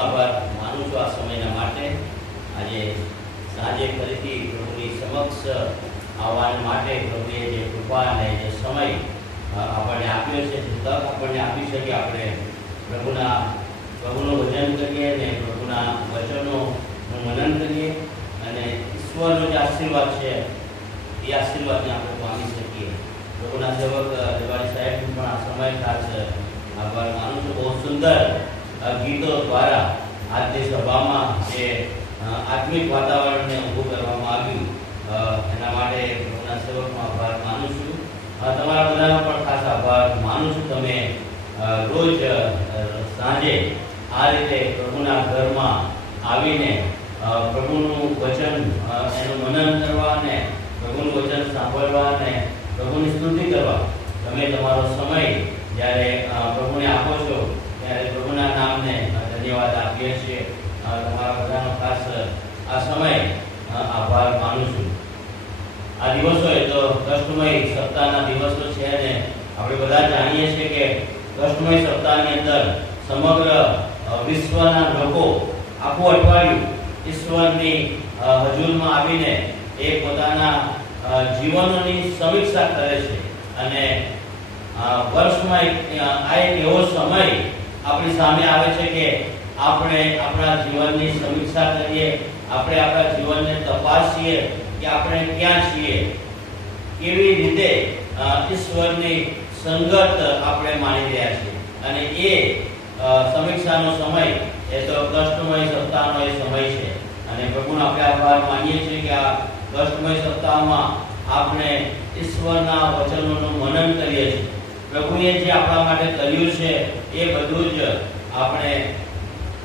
પ્રભુનો આભાર માનું છું આ સમયના માટે. આજે સાંજે ફરીથી પ્રભુની સમક્ષ આવવા માટે પ્રભુએ જે કૃપા અને જે સમય આપણને આપ્યો છે, જે તક આપણને આપી છે કે આપણે પ્રભુનું ભજન કરીએ અને પ્રભુના વચનોનું મનન કરીએ અને ઈશ્વરનો જે આશીર્વાદ છે એ આશીર્વાદને આપણે પામી શકીએ. પ્રભુના સેવક દેવાળી સાહેબનું પણ આ સમય ખાસ આભાર માનું છું. બહુ સુંદર ગીતો દ્વારા આજની સભામાં જે આત્મિક વાતાવરણને ઊભું કરવામાં આવ્યું એના માટે પ્રભુના સેવકનો આભાર માનું છું. તમારા બધાનો પણ ખાસ આભાર માનું છું. તમે રોજ સાંજે આ રીતે પ્રભુના ઘરમાં આવીને પ્રભુનું વચન એનું મનન કરવા અને પ્રભુનું વચન સાંભળવા અને પ્રભુની સ્તુતિ કરવા તમે તમારો સમય જ્યારે પ્રભુને આપો છો ત્યારે પ્રભુના નામને ધન્યવાદ આપીએ છીએ. તમારા બધાનો ખાસ આ સમય આભાર માનું છું. આ દિવસો એ તો કષ્ટમય સપ્તાહના દિવસો છે અને આપણે બધા જાણીએ છીએ કે કષ્ટમય સપ્તાહની અંદર સમગ્ર વિશ્વના લોકો આખું અઠવાડિયું ઈશ્વરની હજુરમાં આવીને એ પોતાના જીવનોની સમીક્ષા કરે છે અને વર્ષમાં આ એક એવો સમય આપણી સામે આવે છે કે આપણે આપણા જીવનની સમીક્ષા કરીએ, આપણે આપણા જીવનને તપાસીએ કે આપણે ક્યાં છીએ, કેવી રીતે ઈશ્વરની સંગત આપણે માણી રહ્યા છીએ. અને એ સમીક્ષાનો સમય એ તો કષ્ટમય સપ્તાહનો એ સમય છે અને પ્રભુનો આપણે આભાર માનીએ છીએ કે આ કષ્ટમય સપ્તાહમાં આપણે ઈશ્વરના વચનોનું મનન કરીએ છીએ. પ્રભુએ જે આપણા માટે કર્યું છે એ બધું જ આપણે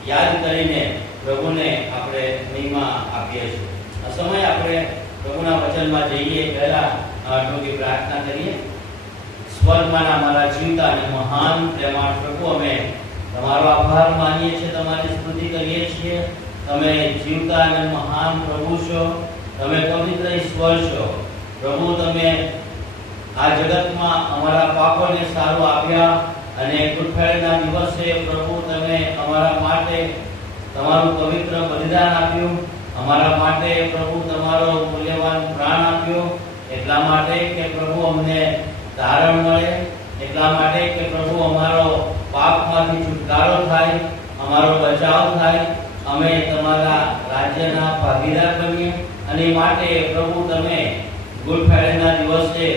યાદ કરીને પ્રભુને આપણે મહિમા આપીએ છીએ. આ સમય આપણે પ્રભુના વચનમાં જઈએ પહેલા ટૂંકી પ્રાર્થના કરીએ. સ્વર્ગમાંના મારા જીવતા અને મહાન પ્રેમાળ પ્રભુ, અમે તમારો આભાર માનીએ છીએ, તમારી સ્તુતિ કરીએ છીએ. તમે જીવતા અને મહાન પ્રભુ છો, તમે પવિત્ર ઈશ્વર છો. પ્રભુ, તમે આ જગતમાં અમારા પાપોને સારું આપ્યા અને ગુડ ફ્રાઈડેના દિવસે પ્રભુ તમે અમારા માટે તમારું પવિત્ર બલિદાન આપ્યું, અમારા માટે પ્રભુ તમારો મૂલ્યવાન પ્રાણ આપ્યો, એટલા માટે કે પ્રભુ અમને તારણ મળે, એટલા માટે કે પ્રભુ અમારો પાપમાંથી છુટકારો થાય, અમારો બચાવ થાય, અમે તમારા રાજ્યના ભાગીદાર બનીએ. અને માટે પ્રભુ તમે ગુડ ફ્રાઈડેના દિવસે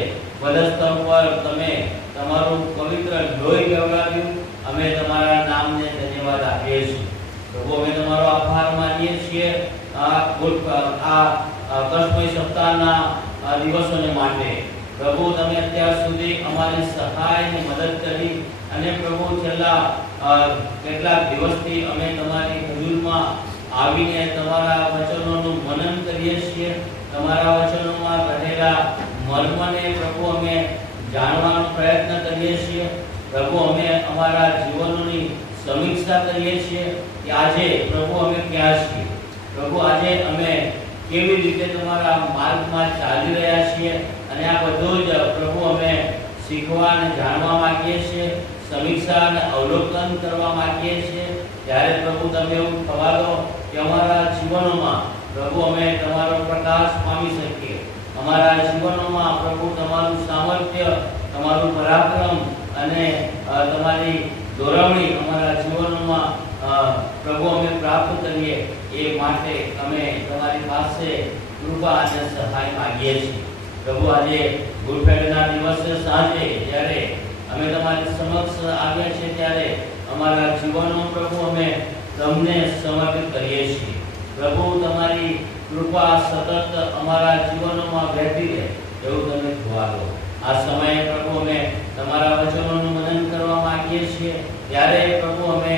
વધસ્તંભ પર તમે તમારું પવિત્ર લોહી વહેવડાવ્યું. અમે તમારા નામને ધન્યવાદ આપીએ છીએ. પ્રભુ, અમે તમારો આભાર માનીએ છીએ આ કષ્ટમય સપ્તાહના દિવસોને માટે. પ્રભુ, તમે અત્યાર સુધી અમારી સહાય અને મદદ કરી અને પ્રભુ છેલ્લા કેટલાક દિવસથી અમે તમારી હજુરમાં આવીને તમારા વચનોનું મનન કરીએ છીએ. તમારા વચનોમાં રહેલા મર્મને પ્રભુ અમે જાણવાનો પ્રયત્ન કરીએ છીએ. પ્રભુ, અમે અમારા જીવનોની સમીક્ષા કરીએ છીએ કે આજે પ્રભુ અમે ક્યાં છીએ. પ્રભુ, આજે અમે કેવી રીતે તમારા માર્ગમાં ચાલી રહ્યા છીએ અને આ બધું જ પ્રભુ અમે શીખવા અને જાણવા માંગીએ છીએ, સમીક્ષા અને અવલોકન કરવા માંગીએ છીએ. ત્યારે પ્રભુ તમે એવું થવા દો કે અમારા જીવનોમાં પ્રભુ અમે તમારો પ્રકાશ પામી શકીએ. અમારા જીવનોમાં પ્રભુ તમારું સામર્થ્ય, તમારું પરાક્રમ અને તમારી દોરવણી અમારા જીવનોમાં પ્રભુ અમે પ્રાપ્ત કરીએ. એ માટે અમે તમારી પાસે કૃપા અને સહાય માંગીએ છીએ. પ્રભુ, આજે ગુડ ફ્રાઈડેના દિવસે સાંજે જ્યારે અમે તમારી સમક્ષ આવ્યા છીએ ત્યારે અમારા જીવનો પ્રભુ અમે તમને સમર્પિત કરીએ છીએ. પ્રભુ, તમારી કૃપા સતત અમારા જીવનોમાં વહેતી રહે એવું તમે થવા દો. આ સમયે પ્રભુ અમે તમારા વચનોનું મનન કરવા માંગીએ છીએ. ત્યારે પ્રભુ અમે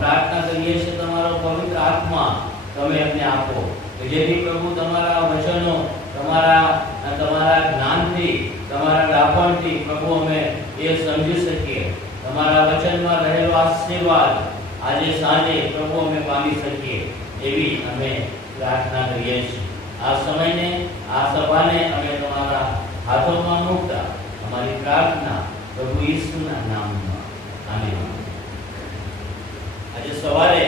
પ્રાર્થના કરીએ છીએ તમારો પવિત્ર આત્મા તમે અમને આપો કે જેથી પ્રભુ તમારા વચનો તમારા જ્ઞાનથી, તમારા રાપણથી પ્રભુ અમે એ સમજી શકીએ. તમારા વચનમાં રહેલો આશીર્વાદ આજે સાંજે પ્રભુ અમે પામી શકીએ એવી અમે પ્રાર્થના કરીએ છીએ. આ સમયને, આ સભાને અમે તમારા હાથોમાં મૂકતા અમારી પ્રાર્થના પ્રભુ ઈસુના નામમાં. આમેન. આજે સવારે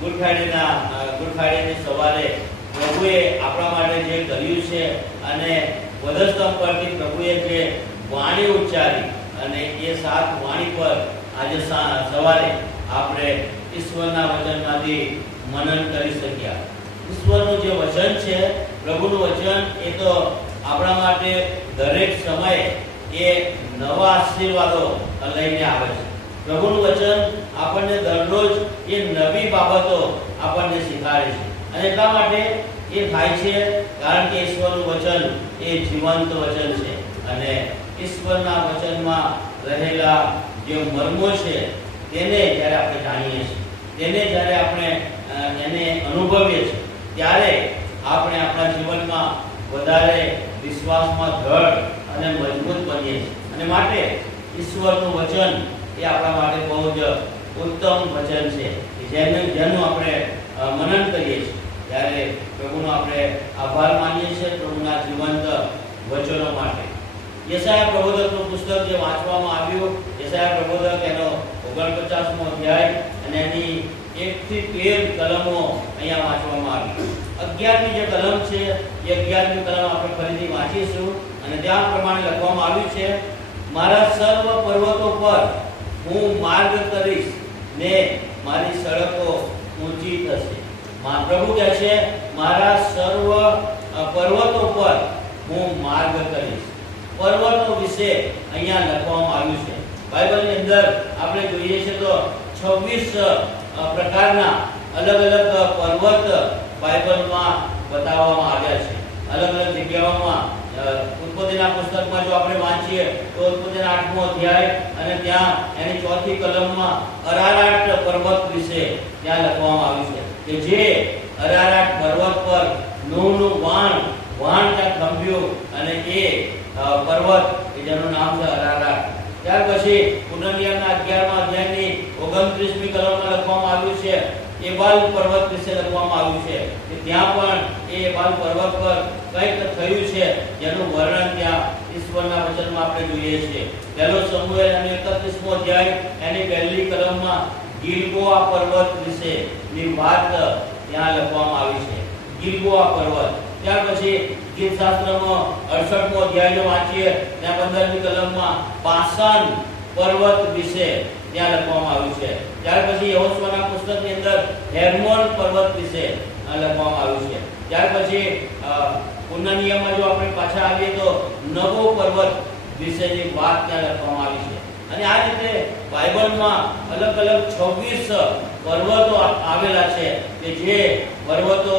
ગુડ ફ્રાઈડેની સવારે પ્રભુએ આપણા માટે જે કર્યું છે અને વધસ્તંભ પરથી પ્રભુએ જે વાણી ઉચ્ચારી અને એ 7 વાણી પર આજે સવારે આપણે ઈશ્વરના વચનમાંથી મનન કરી શક્યા. ઈશ્વરનું જે વચન છે, પ્રભુનું વચન, એ તો આપણા માટે દરેક સમયે એ નવા આશીર્વાદો લઈને આવે છે. પ્રભુનું વચન આપણને દરરોજ એ નવી બાબતો આપણને શીખવાડે છે અને એટલા માટે એ થાય છે કારણ કે ઈશ્વરનું વચન એ જીવંત વચન છે અને ઈશ્વરના વચનમાં રહેલા જે મર્મો છે તેને જ્યારે આપણે જાણીએ છીએ, તેને જ્યારે આપણે એને અનુભવીએ છીએ, ત્યારે આપણે આપણા જીવનમાં વધારે વિશ્વાસમાં દ્રઢ અને મજબૂત બનીએ છીએ. અને માટે ઈશ્વરનું વચન એ આપણા માટે બહુ જ ઉત્તમ વચન છે જેનું આપણે મનન કરીએ છીએ ત્યારે પ્રભુનો આપણે આભાર માનીએ છીએ પ્રભુના જીવંત વચનો માટે. યશાયા પ્રબોધકનું પુસ્તક જે વાંચવામાં આવ્યું, યશાયા પ્રબોધક એનો 49મો અધ્યાય અને એની 1 થી 13 કલમો અહીંયા વાંચવામાં આવી. 11મી જે કલમ છે એ 11મી કલમ આપણે ફરીથી વાંચીશું અને ત્યાં પ્રમાણે લખવામાં આવ્યું છે, મારા સર્વ પર્વતો પર હું માર્ગ કરીશ ને મારી સડકો ઊંચી થશે. પ્રભુ કહે છે, મારા સર્વ પર્વતો પર હું માર્ગ કરીશ. પર્વતો વિશે અહીંયા લખવામાં આવ્યું છે. બાઇબલની અંદર આપણે જોઈએ છે તો 26 પ્રકારના અલગ અલગ પર્વત બાઇબલમાં બતાવવામાં આવ્યા છે. અલગ અલગ જગ્યાઓમાં ઉત્પત્તિના પુસ્તકમાં જો આપણે વાંચીએ તો ઉત્પત્તિના 8મો અધ્યાય અને ત્યાં એની 4થી કલમમાં અરારાટ પર્વત વિશે ત્યાં લખવામાં આવ્યું છે કે જે અરારાટ પર્વત પર નૂહનું વાણ ત્યાં થંભ્યું અને એ પર્વત કે જેનું નામ છે અરારાટ. ત્યાર પછી પુનર્નિયમના 11મા અધ્યાયની 29મી કલમમાં લખવામાં આવ્યું છે એબાલ પર્વત વિશે લખવામાં આવ્યું છે કે ત્યાં પણ એ એબાલ પર્વત પર કંઈક થયું છે જેનું વર્ણન ત્યાં ઈશ્વરના વચનમાં આપણે જોઈએ છીએ. પહેલો સમુએલ અને 31મો અધ્યાય એની 1લી કલમમાં ગિલબોઆ પર્વત વિશે ની વાત ત્યાં લખવામાં આવી છે. ગિલબોઆ પર્વત. ત્યાર પછી ગીતશાસ્ત્રમાં 68મો અધ્યાય વાંચીએ ત્યાં 15મી કલમમાં પાસાન પર્વત વિશે ત્યાં લખવામાં આવ્યું છે. ત્યાર પછી યહોશુઆના પુસ્તકની અંદર હેર્મોન પર્વત વિશે લખવામાં આવ્યું છે. ત્યાર પછી પુનર્નિયમમાં જો આપણે પાછા આવીએ તો નવો પર્વત વિશેની વાત ત્યાં લખવામાં આવી છે. અને આ રીતે બાઇબલમાં અલગ અલગ 26 પર્વતો આવેલા છે કે જે પર્વતો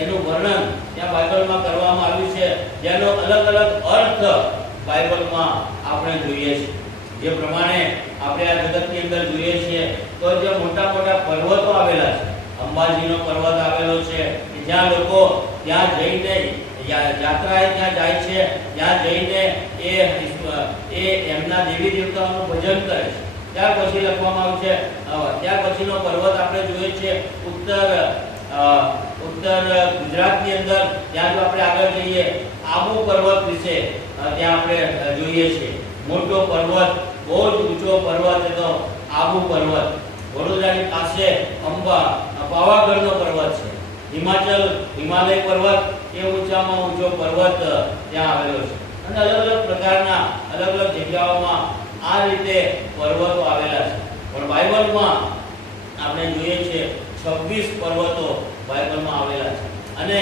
એનું વર્ણન ત્યાં બાઇબલમાં કરવામાં આવ્યું છે જેનો અલગ અલગ અર્થ બાઇબલમાં આપણે જોઈએ છીએ. જે પ્રમાણે આપણે આ જગતની અંદર જોઈએ છીએ તો જે મોટા મોટા પર્વતો આવેલા છે, અંબાજીનો પર્વત આવેલો છે કે જ્યાં લોકો ત્યાં જઈને યાત્રાએ ત્યાં જાય છે, ત્યાં જઈને એ એમના દેવી દેવતાઓનું ભજન કરે છે. ત્યાર પછી લખવામાં આવ્યું છે, ત્યાર પછીનો પર્વત આપણે જોઈએ છીએ ઉત્તર ગુજરાતની અંદર, ત્યાં જો આપણે આગળ જઈએ આબુ પર્વત વિશે ત્યાં આપણે જોઈએ છીએ. મોટો પર્વત, બહુ જ ઊંચો પર્વત એ તો આબુ પર્વત. વડોદરાની પાસે પાવાગઢનો પર્વત છે. હિમાલય પર્વત એ ઊંચામાં ઊંચો પર્વત ત્યાં આવેલો છે. અને અલગ અલગ પ્રકારના અલગ અલગ જગ્યાઓમાં આ રીતે પર્વતો આવેલા છે. પણ બાઇબલમાં આપણે જોઈએ છીએ 26 પર્વતો બાઇબલમાં આવેલા છે અને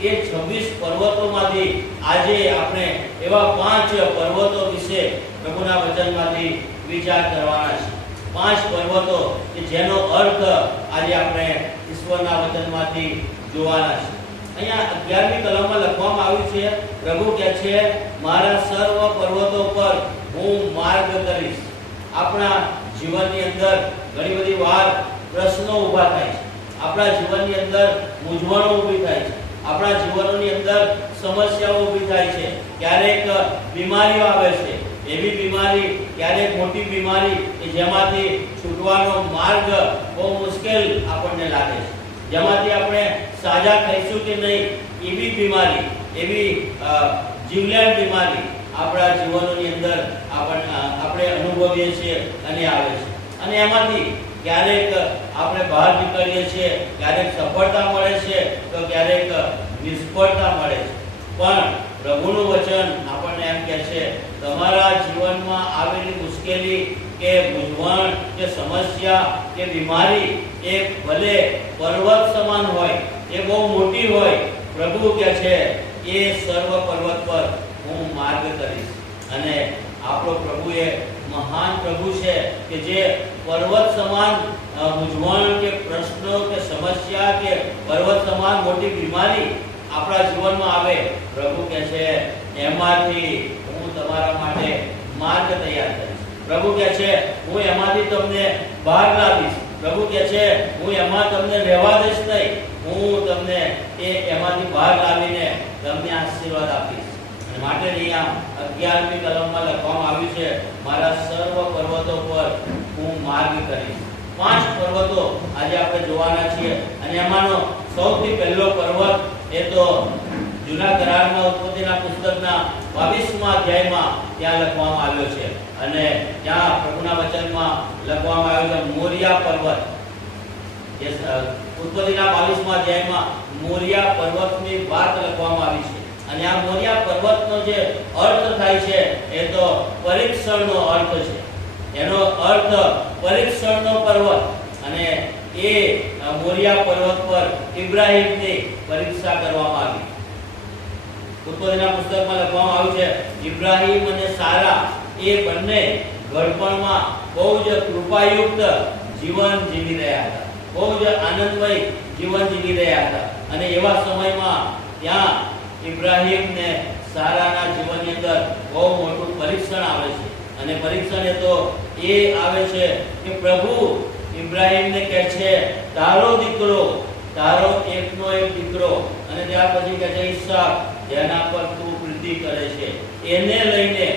એ 26 પર્વતોમાંથી આજે આપણે એવા 5 પર્વતો વિશે પ્રભુના વચનમાંથી વિચાર કરવાના છે. 5 પર્વતો કે જેનો અર્થ આજે આપણે ઈશ્વરના વચનમાંથી જોવાના છે. અહીંયા 11મી કલમમાં લખવામાં આવ્યું છે, પ્રભુ કહે છે, મારા સર્વ પર્વતો પર હું માર્ગ કરીશ. આપણા જીવનની અંદર ઘણી બધી વાર પ્રશ્નો ઊભા થાય છે. આપણા જીવનની અંદર મૂંઝવણો ઊભી થાય છે. આપણા જીવનની અંદર સમસ્યાઓ ઊભી થાય છે. ક્યારેક બીમારીઓ આવે છે, એવી બીમારી, ક્યારેક મોટી બીમારી કે જેમાંથી છૂટવાનો માર્ગ બહુ મુશ્કેલ આપણને લાગે છે, જેમાંથી આપણે સાજા થઈશું કે નહીં એવી બીમારી, એવી જીવલેણ બીમારી આપણા જીવનોની અંદર આપણે અનુભવીએ છીએ અને આવે છે. અને એમાંથી ક્યારેક આપણે બહાર નીકળીએ છીએ, ક્યારેક સફળતા મળે છે તો ક્યારેક નિષ્ફળતા મળે છે. પણ પ્રભુનું વચન આપણને એમ કહે છે, તમારા જીવનમાં આવેલી મુશ્કેલી કે મૂંઝવણ કે સમસ્યા કે બીમારી એ ભલે પર્વત સમાન હોય, એ બહુ મોટી હોય, પ્રભુ કહે છે એ સર્વ પર્વત પર હું માર્ગ કરીશ. અને આપણો પ્રભુ એ મહાન પ્રભુ છે કે જે પર્વત સમાન મૂંઝવણ કે પ્રશ્નો કે સમસ્યા કે પર્વત સમાન મોટી બીમારી આપણા જીવનમાં આવે, પ્રભુ કહે છે એમાંથી હું તમારા માટે માર્ગ તૈયાર કરીશ. પ્રભુ કહે છે હું એમાંથી તમને બહાર લાવીશ. પ્રભુ કહે છે હું એમાં તમને રહેવા દઈશ નહીં, હું તમને એમાંથી બહાર લાવીને તમને આશીર્વાદ આપીશ. અને માટે અહીંયા 11મી કલમમાં લખવામાં આવ્યું છે, મારા સર્વ પર્વતો પર હું માર્ગ કરીશ. 5 પર્વતો આજે આપણે જોવાના છીએ. અને એમાંનો સૌથી પહેલો પર્વત એ તો જૂના કરારમાં ઉત્પત્તિના પુસ્તકના 22મા અધ્યાયમાં ત્યાં લખવામાં આવ્યો છે. અને ત્યાં પ્રભુના વચનમાં લખવામાં આવ્યું છે મોરિયા પર્વત. ઉત્પત્તિના 22મા અધ્યાયમાં મોરિયા પર્વતની વાત લખવામાં આવી છે. અને આ મોરિયા પર્વતનો જે અર્થ થાય છે એ તો પરીક્ષણનો અર્થ છે. એનો અર્થ પરીક્ષણનો પર્વત. અને એ મોરિયા પર્વત પર ઇબ્રાહીમની પરીક્ષા કરવામાં આવી. ઉત્પત્તિના પુસ્તકમાં લખવામાં આવ્યું છે ઇબ્રાહીમ અને સારા એ બંને ઘડપણમાં બહુ જ કૃપાયુક્ત જીવન જીવી રહ્યા હતા, બહુ જ આનંદમય જીવન જીવી રહ્યા હતા. અને એવા સમયમાં ત્યાં ઇબ્રાહીમને સારાના જીવનની અંદર બહુ મોટું પરીક્ષણ આવે છે. અને પરીક્ષણ એ તો એ આવે છે કે પ્રભુ ઇબ્રાહીમને કહે છે તારો દીકરો, તારો એકનો એક દીકરો, અને ત્યાર પછી કહે છે ઈસાક જેના પર તું પ્રીતિ કરે છે, એને લઈને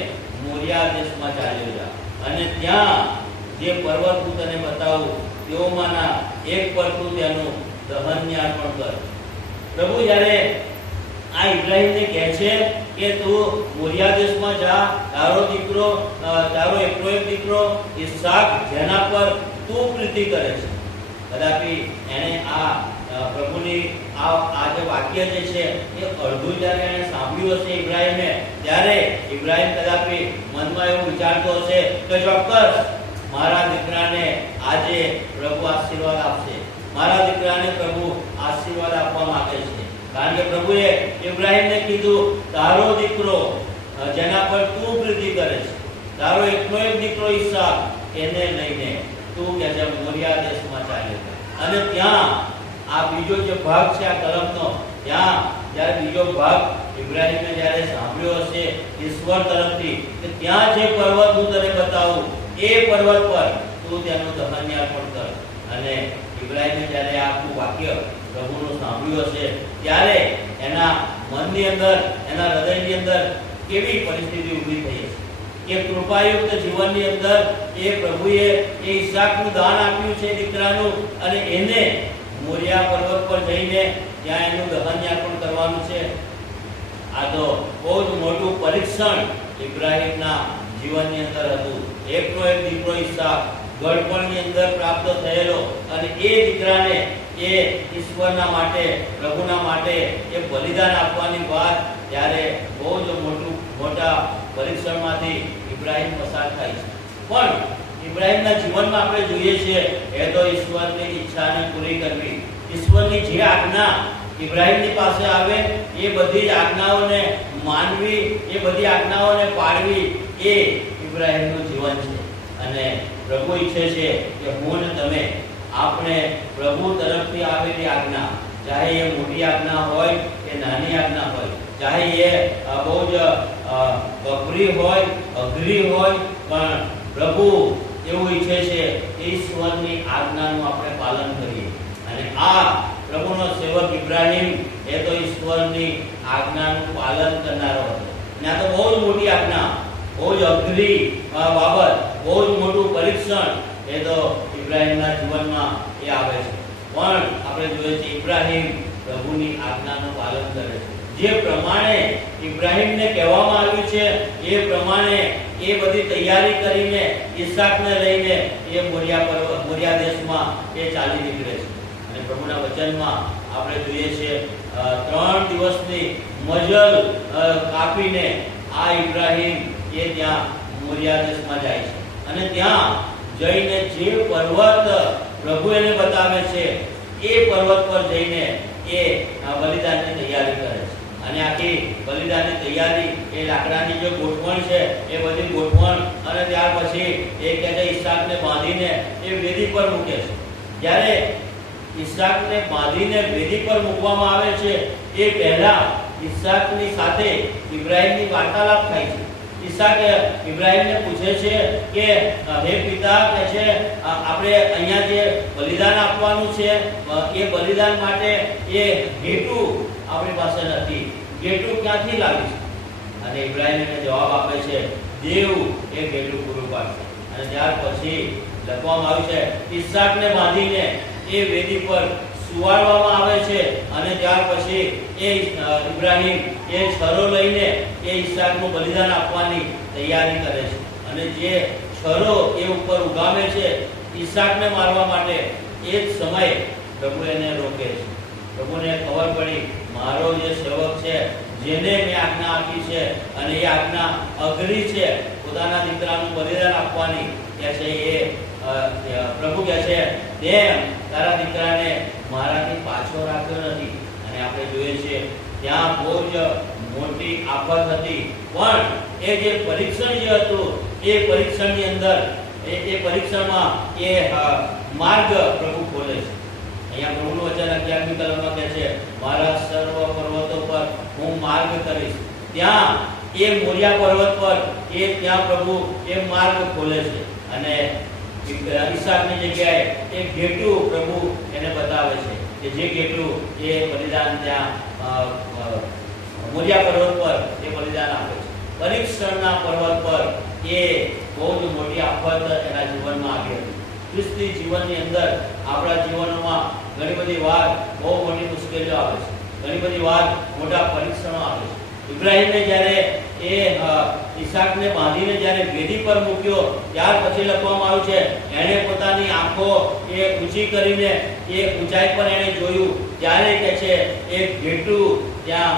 મોરિયા દેશમાં ચાલ્યો જા. અને ત્યાં જે પર્વત હું તને બતાવું તેઓમાંના એક પર તું તેનું દહન અર્પણ કર. પ્રભુ જ્યારે આ ઇબ્રાહીમને કહે છે કે તું મોરિયા દેશમાં જા, તારો દીકરો, તારો એકનો એક દીકરો ઈસાક જેના પર તું પ્રીતિ કરે છે. કદાપી એને આ પ્રભુની આ જે વાક્ય જે છે એ અડધું જ્યારે એને સાંભળ્યું હશે ઇબ્રાહીમે, ત્યારે ઇબ્રાહીમ કદાપી મનમાં એવું વિચારતો હશે કે ચોક્કસ મારા દીકરાને આજે પ્રભુ આશીર્વાદ આપશે, મારા દીકરાને પ્રભુ આશીર્વાદ આપવા માંગે છે. કારણ કે પ્રભુએ ઇબ્રાહીમને કીધું તારો દીકરો જેના પર તું પ્રીતિ કરે છે, તારો એકનો એક દીકરો ઈસાક, એને લઈને તું કે છે મોરિયા દેશમાં ચાલ્યો. અને ત્યાં આ બીજો જે ભાગ છે આ કલમનો, ત્યાં જ્યારે બીજો ભાગ ઇબ્રાહીમે જ્યારે સાંભળ્યો હશે ઈશ્વર તરફથી કે ત્યાં જે પર્વત હું તને બતાવું એ પર્વત પર તું તેનું દહન અર્પણ કર. અને ઇબ્રાહીમે જ્યારે આખું વાક્ય પ્રભુનું સાંભળ્યું હશે ત્યારે એના મનની અંદર, એના હૃદયની અંદર કેવી પરિસ્થિતિ ઊભી થઈ હશે કે કૃપાયુક્ત જીવનની અંદર એ પ્રભુએ એ ઈસાકનું દાન આપ્યું છે દીકરાનું, અને એને મોરિયા પર્વત પર જઈને ત્યાં એનું દહન અર્પણ કરવાનું છે. આ તો બહુ જ મોટું પરીક્ષણ ઇબ્રાહીમના જીવનની અંદર હતું. એકનો એક દીકરો ઈસાક ગળપણની અંદર પ્રાપ્ત થયેલો, અને એ દીકરાને એ ઈશ્વરના માટે, પ્રભુના માટે એ બલિદાન આપવાની વાત ત્યારે બહુ જ મોટા પરીક્ષણમાંથી ઇબ્રાહીમ પસાર થાય છે. પણ ઇબ્રાહીમના જીવનમાં આપણે જોઈએ છીએ એ તો ઈશ્વરની ઈચ્છાને પૂરી કરવી. ઈશ્વરની જે આજ્ઞા ઇબ્રાહીમની પાસે આવે એ બધી આજ્ઞાઓને માનવી, એ બધી આજ્ઞાઓને પાળવી એ ઇબ્રાહીમનું જીવન છે. અને પ્રભુ ઈચ્છે છે કે હું ને તમે આપણે પ્રભુ તરફથી આવેલી આજ્ઞા, ચાહે એ મોટી આજ્ઞા હોય કે નાની આજ્ઞા હોય, ચાહે એ બહુ જ કપરી હોય, અઘરી હોય, પણ પ્રભુ એવું ઈચ્છે છે કે ઈશ્વરની આજ્ઞાનું આપણે પાલન કરીએ. અને આ પ્રભુનો સેવક ઇબ્રાહીમ એ તો ઈશ્વરની આજ્ઞાનું પાલન કરનારો હતો. અને આ તો બહુ જ મોટી આજ્ઞા, બહુ જ અઘરી બાબત, બહુ જ મોટું પરીક્ષણ એ તો ઇબ્રાહીમના જીવનમાં એ આવે છે. પણ આપણે જોઈએ છીએ ઇબ્રાહીમ પ્રભુની આજ્ઞાનું પાલન કરે છે. જે પ્રમાણે ઇબ્રાહીમને કહેવામાં આવ્યું છે એ પ્રમાણે એ બધી તૈયારી કરીને ઈસાકને લઈને એ મોરિયા દેશમાં એ ચાલી નીકળે છે. અને પ્રભુના વચનમાં આપણે જોઈએ છીએ 3 દિવસની મજલ કાપીને આ ઇબ્રાહીમ એ ત્યાં મોરિયા દેશમાં જાય છે. અને ત્યાં જઈને જે પર્વત પ્રભુ એને બતાવે છે એ પર્વત પર જઈને એ બલિદાનની તૈયારી કરે છે. અને આખી બલિદાનની તૈયારી એ લાકડાની જે ગોઠવણ છે એ બધી ગોઠવણ અને ત્યાર પછી એ કહે છે ઈસાકને બાંધીને એ વેદી પર મૂકે છે. જ્યારે ઈસાકને બાંધીને વેદી પર મૂકવામાં આવે છે એ પહેલા ઈસાકની સાથે ઇબ્રાહીમની વાર્તાલાપ થાય છે. ઈસાક ઇબ્રાહીમને પૂછે છે કે હે પિતા, કે છે આપણે અહીંયા જે બલિદાન આપવાનું છે એ બલિદાન માટે એ ઘેટું આપણી પાસે નથી, ઘેટું ક્યાંથી લાવીશું? અને ઇબ્રાહીમ એને જવાબ આપે છે દેવ એ ઘેટું પૂરું પાડશે. અને ત્યાર પછી લખવામાં આવ્યું છે ઈસાકને બાંધીને એ વેદી પર સુવાડવામાં આવે છે. અને ત્યાર પછી એ ઇબ્રાહીમ એ છરો લઈને એ ઈસાકનું બલિદાન આપવાની તૈયારી કરે છે. અને જે છરો એ ઉપર ઉગામે છે ઈસાકને મારવા માટે, એ જ સમયે પ્રભુ એને રોકે છે. પ્રભુને ખબર પડી મારો જે સેવક છે જેને મેં આજ્ઞા આપી છે અને એ આજ્ઞા અઘરી છે પોતાના દીકરાનું બલિદાન આપવાની, કે છે એ પ્રભુ કહે છે તેમ તારા દીકરાને મારાથી પાછો રાખ્યો નથી. અને આપણે જોઈએ છીએ ત્યાં બહુ જ મોટી આફત હતી, પણ એ જે પરીક્ષણ જે હતું એ પરીક્ષણની અંદર એ પરીક્ષણમાં એ માર્ગ પ્રભુ ખોલે છે. અહીંયા પ્રભુનું વચન 11મી કલમમાં કહે છે મારા સર્વ પર્વતો પર હું માર્ગ કરીશ. ત્યાં એ મોરિયા પર્વત પર ત્યાં પ્રભુ એ માર્ગ ખોલે છે. અને ઈસાકની જગ્યાએ એક ઘેટું પ્રભુ એને બતાવે છે કે જે ઘેટું એ બલિદાન ત્યાં મોરિયા પર્વત પર એ બલિદાન આપે છે. પરીક્ષણના પર્વત પર એ બહુ જ મોટી આફત એના જીવનમાં આવી હતી. ખ્રિસ્તી જીવનની અંદર આપણા જીવનોમાં ઘણી બધી વાર બહુ મોટી મુશ્કેલીઓ આવે છે, ઘણી બધી વાર મોટા પરીક્ષણો આવે છે. ઇબ્રાહીમે જ્યારે એ ઈસાકને બાંધીને જ્યારે વેદી પર મૂક્યો ત્યાર પછી લખવામાં આવ્યું છે એણે પોતાની આંખો એ ઊંચી કરીને એ ઊંચાઈ પર એણે જોયું ત્યારે કે છે એક ઘેટું ત્યાં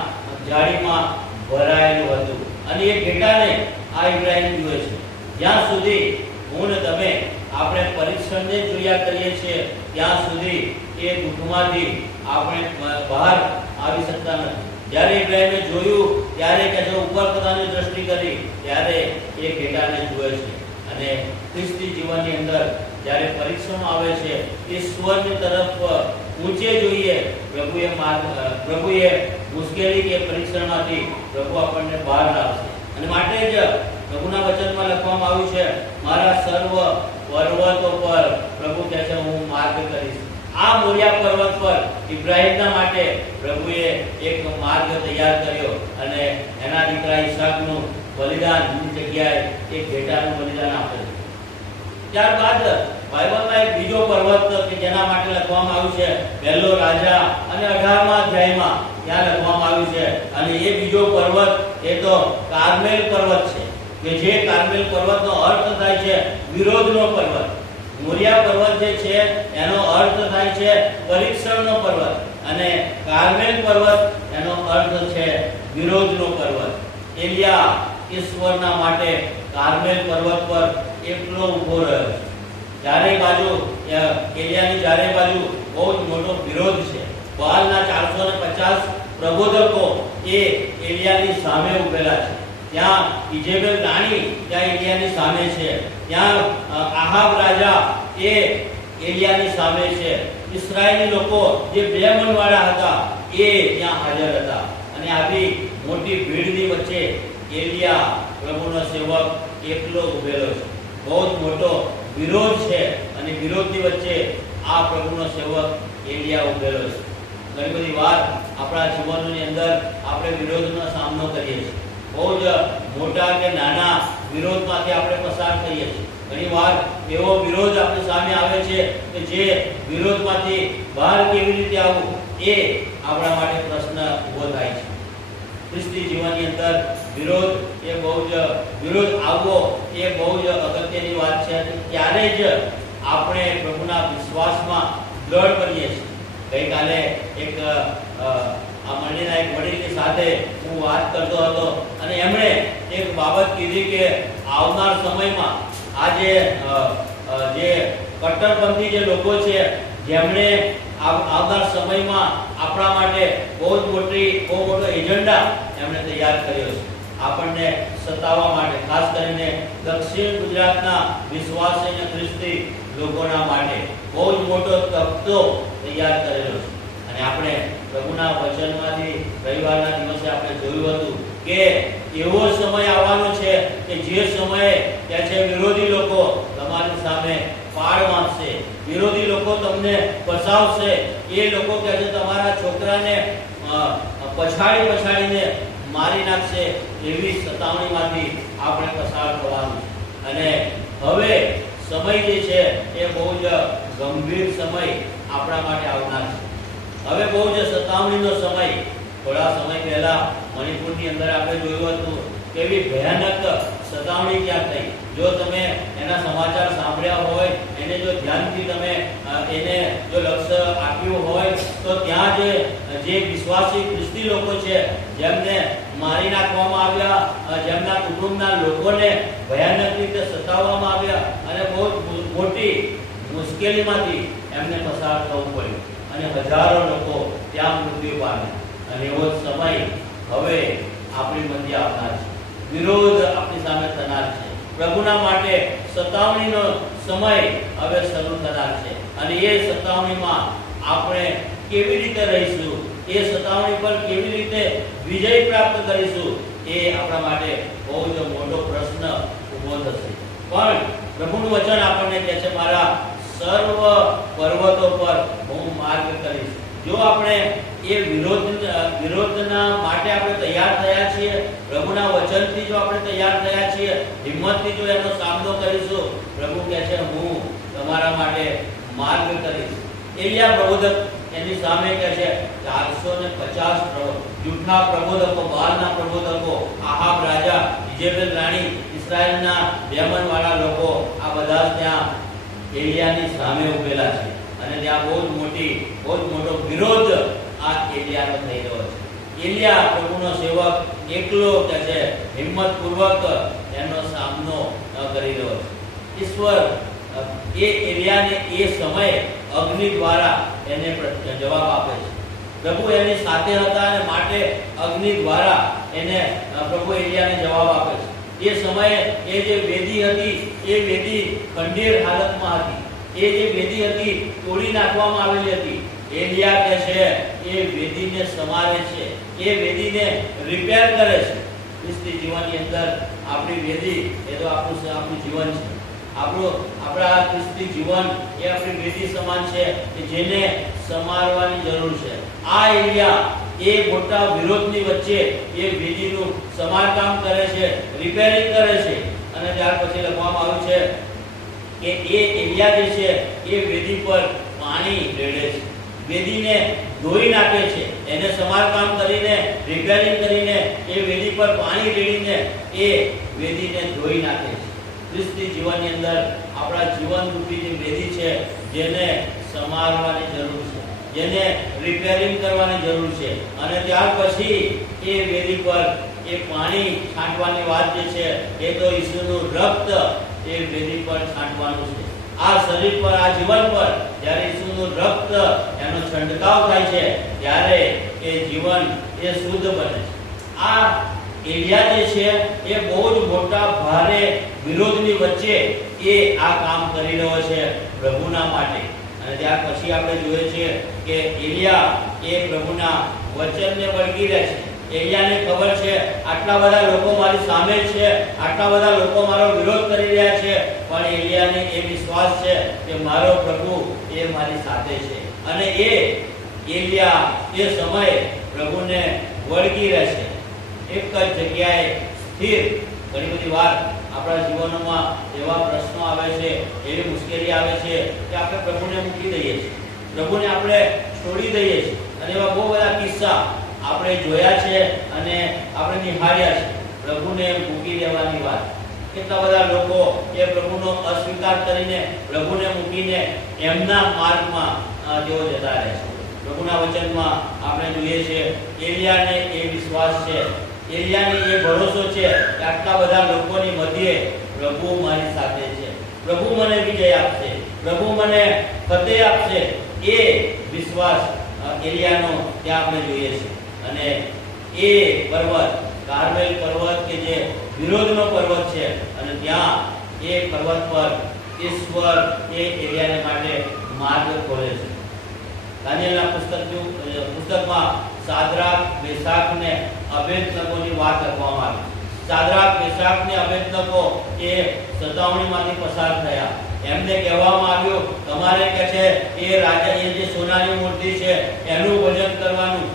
જાળીમાં ભરાયેલું હતું. અને એ ઘેટાને આ ઇબ્રાહીમ જુએ છે. જ્યાં સુધી હું ને તમે આપણે પરીક્ષણને જોયા કરીએ છીએ ત્યાં સુધી એ દુઃખમાંથી આપણે બહાર આવી શકતા નથી. જ્યારે ઇબ્રાહીમે જોયું ત્યારે કે જો ઉપર પોતાની દ્રષ્ટિ કરી ત્યારે એ ઘેટાને જુએ છે. અને ખ્રિસ્તી જીવનની અંદર જ્યારે પરીક્ષણો આવે છે ઈશ્વરની તરફ ઊંચે જોઈએ. પ્રભુએ મુશ્કેલી કે પરીક્ષણમાંથી પ્રભુ આપણને બહાર લાવશે. અને માટે જ પ્રભુના વચનમાં લખવામાં આવ્યું છે મારા સર્વ પર્વતો પર પ્રભુ કહે છે હું માર્ગ કરીશ. આ મોરિયા પર્વત પર ઇબ્રાહીમના માટે પ્રભુએ એક માર્ગ તૈયાર કર્યો અને એના દીકરા ઈસાકનું બલિદાનની જગ્યાએ એક ઘેટાનું બલિદાન આપે છે. ત્યારબાદ બાઇબલમાં એક બીજો પર્વત કે જેના માટે લખવામાં આવ્યું છે પહેલો રાજા અને 18મા અધ્યાયમાં ત્યાં લખવામાં આવ્યું છે. અને એ બીજો પર્વત એ તો કાર્મેલ પર્વત છે કે જે કાર્મેલ પર્વતનો અર્થ થાય છે વિરોધનો પર્વત. મોરિયા પર્વત જે છે એનો અર્થ થાય છે પરીક્ષણનો પર્વત અને કાર્મેલ પર્વત એનો અર્થ છે વિરોધનો પર્વત. એલિયા ઈશ્વરના માટે કાર્મેલ પર્વત પર એકલો ઊભો રહ્યો છે. ચારે બાજુ એલિયાની ચારે બાજુ બહુ જ મોટો વિરોધ છે. બાલના 450 પ્રબોધકો એ એલિયાની સામે ઉભેલા છે. ત્યાં ઇઝેબેલ રાણી ત્યાં એલિયાની સામે છે. ત્યાં આહાબ રાજા એ એલિયાની સામે છે. ઇસ્રાયેલી લોકો જે 2 મણવાળા હતા એ ત્યાં હાજર હતા. અને આવી મોટી ભીડની વચ્ચે એલિયા પ્રભુનો સેવક એકલો ઉભેલો છે. બહુ જ મોટો વિરોધ છે અને વિરોધની વચ્ચે આ પ્રભુનો સેવક એલિયા ઉભેલો છે. ઘણી બધી વાર આપણા જીવનની અંદર આપણે વિરોધનો સામનો કરીએ છીએ. બહુ જ મોટા કે નાના વિરોધમાંથી આપણે પસાર થઈએ છીએ. ઘણી વાર એવો વિરોધ આપણી સામે આવે છે કે જે વિરોધમાંથી બહાર કેવી રીતે આવવું એ આપણા માટે પ્રશ્ન ઊભો થાય છે. ખ્રિસ્તી જીવનની અંદર વિરોધ આવવો એ બહુ જ અગત્યની વાત છે. ત્યારે જ આપણે પ્રભુના વિશ્વાસમાં દ્રઢ બનીએ છીએ. ગઈકાલે આ મંડળીના એક વડીલની સાથે હું વાત કરતો હતો અને એમણે એક બાબત કીધી કે આવનાર સમયમાં આજે જે કટ્ટરપંથી જે લોકો છે જેમણે આવનાર સમયમાં આપણા માટે બહુ મોટો એજન્ડા એમણે તૈયાર કર્યો છે. આપણને સતાવવા માટે, ખાસ કરીને દક્ષિણ ગુજરાતના વિશ્વાસી ખ્રિસ્તી લોકોના માટે બહુ જ મોટો તખ્તો તૈયાર કરેલો છે. અને આપણે પ્રભુના વચનમાંથી રવિવારના દિવસે આપણે જોયું હતું કે એવો સમય આવવાનો છે કે જે સમયે કે છે વિરોધી લોકો તમારી સામે પાડ વાંચશે, વિરોધી લોકો તમને ફસાવશે, એ લોકો કહે છે તમારા છોકરાને પછાડીને મારી નાખશે. એવી સતાવણીમાંથી આપણે પસાર થવાનું. અને હવે સમય જે છે એ બહુ જ ગંભીર સમય આપણા માટે આવનાર છે. હવે બહુ જ સતાવણીનો સમય. થોડા સમય પહેલા મણિપુરની અંદર આપણે જોયું હતું કેવી ભયાનક સતાવણી ત્યાં થઈ. જો તમે એના સમાચાર સાંભળ્યા હોય, એને જો ધ્યાનથી તમે એને જો લક્ષ્ય આપ્યું હોય તો ત્યાં જે વિશ્વાસી ખ્રિસ્તી લોકો છે જેમને મારી નાખવામાં આવ્યા, જેમના કુટુંબના લોકોને ભયાનક રીતે સતાવવામાં આવ્યા અને બહુ મોટી મુશ્કેલીમાંથી એમને પસાર થવું પડ્યું અને હજારો લોકો ત્યાં મૃત્યુ પામ્યા. અને એવો સમય હવે આપણી મધ્ય આવનાર છે. વિરોધ આપણી સામે થનાર છે. પ્રભુના માટે સતાવણીનો સમય હવે શરૂ થનાર છે. અને એ સતાવણીમાં આપણે કેવી રીતે રહીશું, એ સતાવણી પર કેવી રીતે વિજય પ્રાપ્ત કરીશું, એ આપણા માટે બહુ જ મોટો પ્રશ્ન ઊભો થશે. પણ પ્રભુનું વચન આપણને કહે છે મારા સર્વ પર્વતો પર હું માર્ગ કરીશ. જો આપણે એ વિરોધના માટે આપણે તૈયાર થયા છીએ, પ્રભુના વચનથી જો આપણે તૈયાર થયા છીએ, હિંમતથી જો એનો સામનો કરીશું, પ્રભુ કહે છે હું તમારા માટે માર્ગ કરીશ. એલિયા પ્રબોધક એની સામે કહે છે 450 જૂઠા પ્રબોધકો, બાલના પ્રબોધકો, આહાબ રાજા, ઇઝેબેલ રાણી, ઇસ્રાયેલના બેમન વાળા લોકો, આ બધા ત્યાં એલિયાની સામે ઉભેલા છે. અને ત્યાં બહુ જ મોટો વિરોધ આ એલિયાનો થઈ રહ્યો છે. એલિયા પ્રભુનો સેવક એકલો કે છે હિંમતપૂર્વક એનો સામનો કરી રહ્યો છે. ઈશ્વર એ એલિયાને એ સમયે અગ્નિ દ્વારા એને જવાબ આપે છે. પ્રભુ એની સાથે હતા અને માટે અગ્નિ દ્વારા એને પ્રભુ એલિયાને જવાબ આપે છે. એ સમયે એ જે વેદી હતી એ વેદી ખંડેર હાલતમાં હતી. એ જે વેદી હતી તોડી નાખવામાં આવેલી હતી. એલિયા કે છે એ વેદીને સમારે છે, એ વેદીને રિપેર કરે છે. ખ્રિસ્તી જીવનની અંદર આપણી વેદી એ તો આપણું જીવન છે. આપણા ખ્રિસ્તી જીવન એ આપણી વેદી સમાન છે કે જેને સમારવાની જરૂર છે. આ એલિયા એ મોટા વિરોધની વચ્ચે એ વેદીનું સમારકામ કરે છે, રિપેરિંગ કરે છે. અને ત્યાર પછી લખવામાં આવ્યું છે કે એ એલિયા જે છે એ વેદી પર પાણી રેડે છે, વેદીને ધોઈ નાખે છે. એને સમારકામ કરીને, રિપેરિંગ કરીને એ વેદી પર પાણી રેડીને એ વેદીને ધોઈ નાખે છે. ખ્રિસ્તી જીવનની અંદર આપણા જીવન રૂપી જે વેદી છે જેને સમારવાની જરૂર છે, જેને રિપેરિંગ કરવાની જરૂર છે. અને ત્યાર પછી એ વેદી પર એ પાણી છાંટવાની વાત જે છે એ તો ઈસુનું રક્ત એ વેદી પર છાંટવાનું છે. આ શરીર પર, આ જીવન પર જ્યારે ઈસુનું રક્ત એનો છંટકાવ થાય છે ત્યારે એ જીવન એ શુદ્ધ બને છે. આ એલિયા જે છે એ બહુ જ મોટા ભારે વિરોધની વચ્ચે એ આ કામ કરી રહ્યો છે પ્રભુના માટે. અને ત્યાર પછી આપણે જોઈએ છીએ કે એલિયા એ પ્રભુના વચનને વળગી રહે છે. એલિયાને ખબર છે આટલા બધા લોકો મારી સામે છે, આટલા બધા લોકો મારો વિરોધ કરી રહ્યા છે, પણ એલિયાને એ વિશ્વાસ છે કે મારો પ્રભુ એ મારી સાથે છે. અને એ એલિયા એ સમયે પ્રભુને વળગી રહેશે. એક જ જગ્યાએ સ્થિર. ઘણી બધી વાર આપણા જીવનોમાં એવા પ્રશ્નો આવે છે, એવી મુશ્કેલી આવે છે કે આપણે પ્રભુને મૂકી દઈએ છીએ, પ્રભુને આપણે છોડી દઈએ છીએ. અને એવા બહુ બધા કિસ્સા આપણે જોયા છે અને આપણે નિહાળ્યા છે. પ્રભુને મૂકી દેવાની વાત. કેટલા બધા લોકો એ પ્રભુનો અસ્વીકાર કરીને પ્રભુને મૂકીને એમના માર્ગમાં તેઓ જતા રહે છે. પ્રભુના વચનમાં આપણે જોઈએ છે એલિયાને એ વિશ્વાસ છે, એલિયાને એ ભરોસો છે કે આટલા બધા લોકોની મધ્યે પ્રભુ મારી સાથે છે, પ્રભુ મને વિજય આપશે, પ્રભુ મને ફતેહ આપશે. એ વિશ્વાસ એલિયાનો ત્યાં આપણે જોઈએ છે. અને એ પર્વત કાર્મેલ પર્વત કે જે વિરોધનો પર્વત છે, અને ત્યાં એ પર્વત પર ઈશ્વર એ એલિયાને માટે માર્ગ ખોલે છે. દાનિયેલના પુસ્તકમાં સાદ્રાક, મેશાક ને અબેદનગોની વાત લખવામાં આવી. સાદ્રાક, મેશાક ને અબેદનગો એ સતાવણીમાંથી પસાર થયા. એમને કહેવામાં આવ્યું તમારે કે છે એ રાજા એ જે સોનાની મૂર્તિ છે એનું ભજન કરવાનું,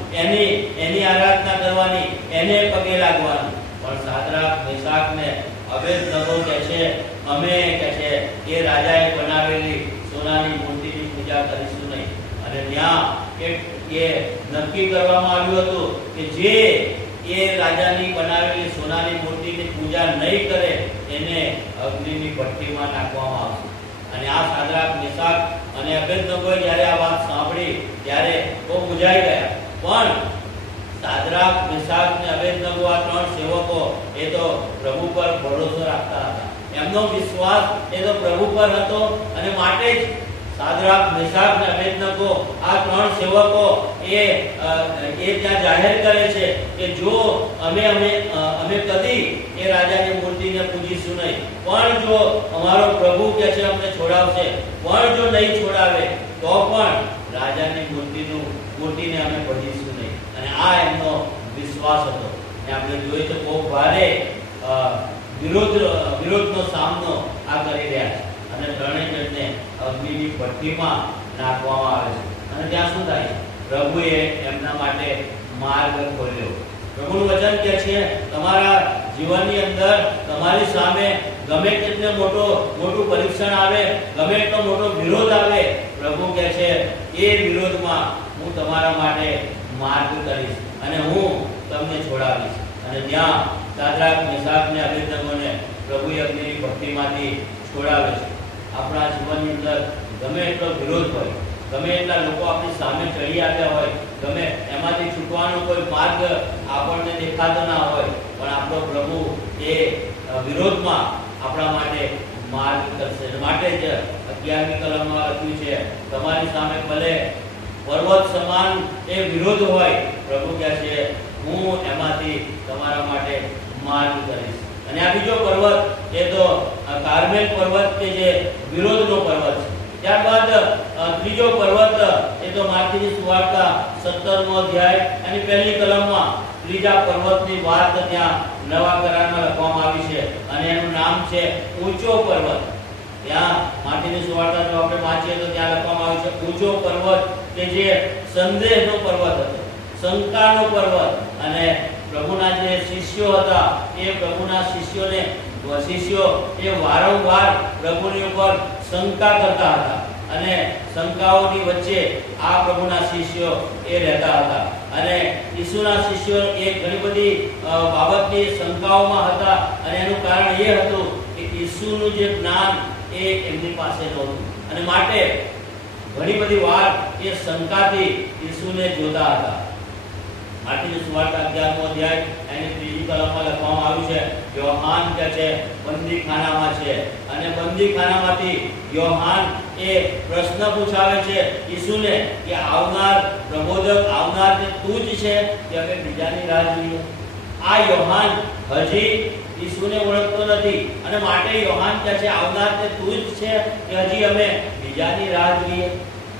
એની આરાધના કરવાની, એને પગે લાગવાનું. પણ સાદ્રાક, મેશાક ને અબેદનગો કહે છે અમે કે છે એ રાજાએ બનાવેલી સોનાની મૂર્તિની પૂજા કરીશું નહીં. અને ત્યાં એ નક્કી કરવામાં આવ્યું હતું કે જે એ રાજાની બનાવેલી સોનાની મૂર્તિની પૂજા નહીં કરે એને અગ્નિની ભઠ્ઠીમાં નાખવામાં આવશે. અને આ સાદ્રાક, મેશાક અને અબેદનગોએ જ્યારે આ વાત સાંભળી ત્યારે બહુ મૂંઝાઈ ગયા. પણ સાદ્રાક, મેશાક અને અબેદનગો આ ત્રણ સેવકો એ તો પ્રભુ પર ભરોસો રાખતા હતા. એમનો વિશ્વાસ એ તો પ્રભુ પર હતો. અને માટે જ સાદ્રાક, મેશાક અને અબેદનગો આ ત્રણ સેવકો એ ત્યાં જાહેર કરે છે કે જો અમે કદી એ રાજાની મૂર્તિને પૂજીશું નહીં, પણ જો અમારો પ્રભુ કે છે અમને છોડાવશે, પણ જો નહીં છોડાવે તો પણ રાજાની મૂર્તિને અમે ભજીશું નહીં. અને આ એમનો વિશ્વાસ હતો. અને આપણે જોઈએ તો બહુ ભારે વિરોધનો સામનો આ કરી રહ્યા છે. અને ત્રણેય જણને અગ્નિની ભઠ્ઠીમાં નાખવામાં આવે છે. અને ત્યાં શું થાય? પ્રભુએ એમના માટે માર્ગ ખોલ્યો. પ્રભુનું વચન કહે છે તમારા જીવનની અંદર તમારી સામે ગમે તેટલું મોટું પરીક્ષણ આવે, ગમે એટલો મોટો વિરોધ આવે, પ્રભુ કહે છે એ વિરોધમાં હું તમારા માટે માર્ગ કરીશ અને હું તમને છોડાવીશ. અને ત્યાં સાદ્રાક, મેશાક ને અબેદનગોને પ્રભુએ અગ્નિની ભઠ્ઠીમાંથી છોડાવે છે. આપણા જીવનની અંદર ગમે એટલો વિરોધ હોય, ગમે એટલા લોકો આપણી સામે ચડી આવ્યા હોય, ગમે એમાંથી છૂટવાનો કોઈ માર્ગ આપણને દેખાતો ના હોય, પણ આપણો પ્રભુ એ વિરોધમાં આપણા માટે માર્ગ કરશે. માટે જ 11મી કલમમાં લખ્યું છે તમારી સામે ભલે પર્વત સમાન એ વિરોધ હોય, પ્રભુ કહે છે હું એમાંથી તમારા માટે માર્ગ કરીશ. અને આ બીજો પર્વત એ તો કાર્મેલ પર્વત કે જે વિરોધનો પર્વત છે. ત્યારબાદ ત્રીજો પર્વત એ તો માર્કની સુવાર્તા 17મો અધ્યાય અને 1લી કલમમાં ત્રીજા પર્વતની વાત ત્યાં નવા કરારમાં લખવામાં આવી છે. અને એનું નામ છે ઊંચો પર્વત. ત્યાં માર્કની સુવાર્તા જો આપણે વાંચીએ તો ત્યાં લખવામાં આવ્યું છે ઊંચો પર્વત કે જે સંદેહનો પર્વત હતો, શંકાનો પર્વત. અને પ્રભુના જે શિષ્યો હતા એ પ્રભુના શિષ્યો એ વારંવાર પ્રભુની ઉપર શંકા કરતા હતા. અને શંકાઓની વચ્ચે આ પ્રભુના શિષ્યો એ રહેતા હતા. અને ઈસુના શિષ્યો એ ઘણી બધી બાબતની શંકાઓમાં હતા. અને એનું કારણ એ હતું કે ઈસુનું જે જ્ઞાન એ એમની પાસે નહોતું. અને માટે ઘણી બધી વાર એ શંકાથી ઈસુને જોતા હતા. માર્કની સુવાર્તા 11મો અધ્યાય એની 3જી કલમમાં લખવામાં આવ્યું છે યોહાન કે છે બંદીખાનામાં છે. અને બંદીખાનામાંથી યોહાન એ પ્રશ્ન પૂછાવે છે ઈસુને કે આવનાર પ્રબોધક આવનાર તે તું જ છે કે અમે બીજાની રાહ જોઈએ? આ યોહાન હજી ઈસુને ઓળખતો નથી. અને માટે યોહાન કહે છે આવનાર તે તું જ છે કે હજી અમે બીજાની રાહ જોઈએ?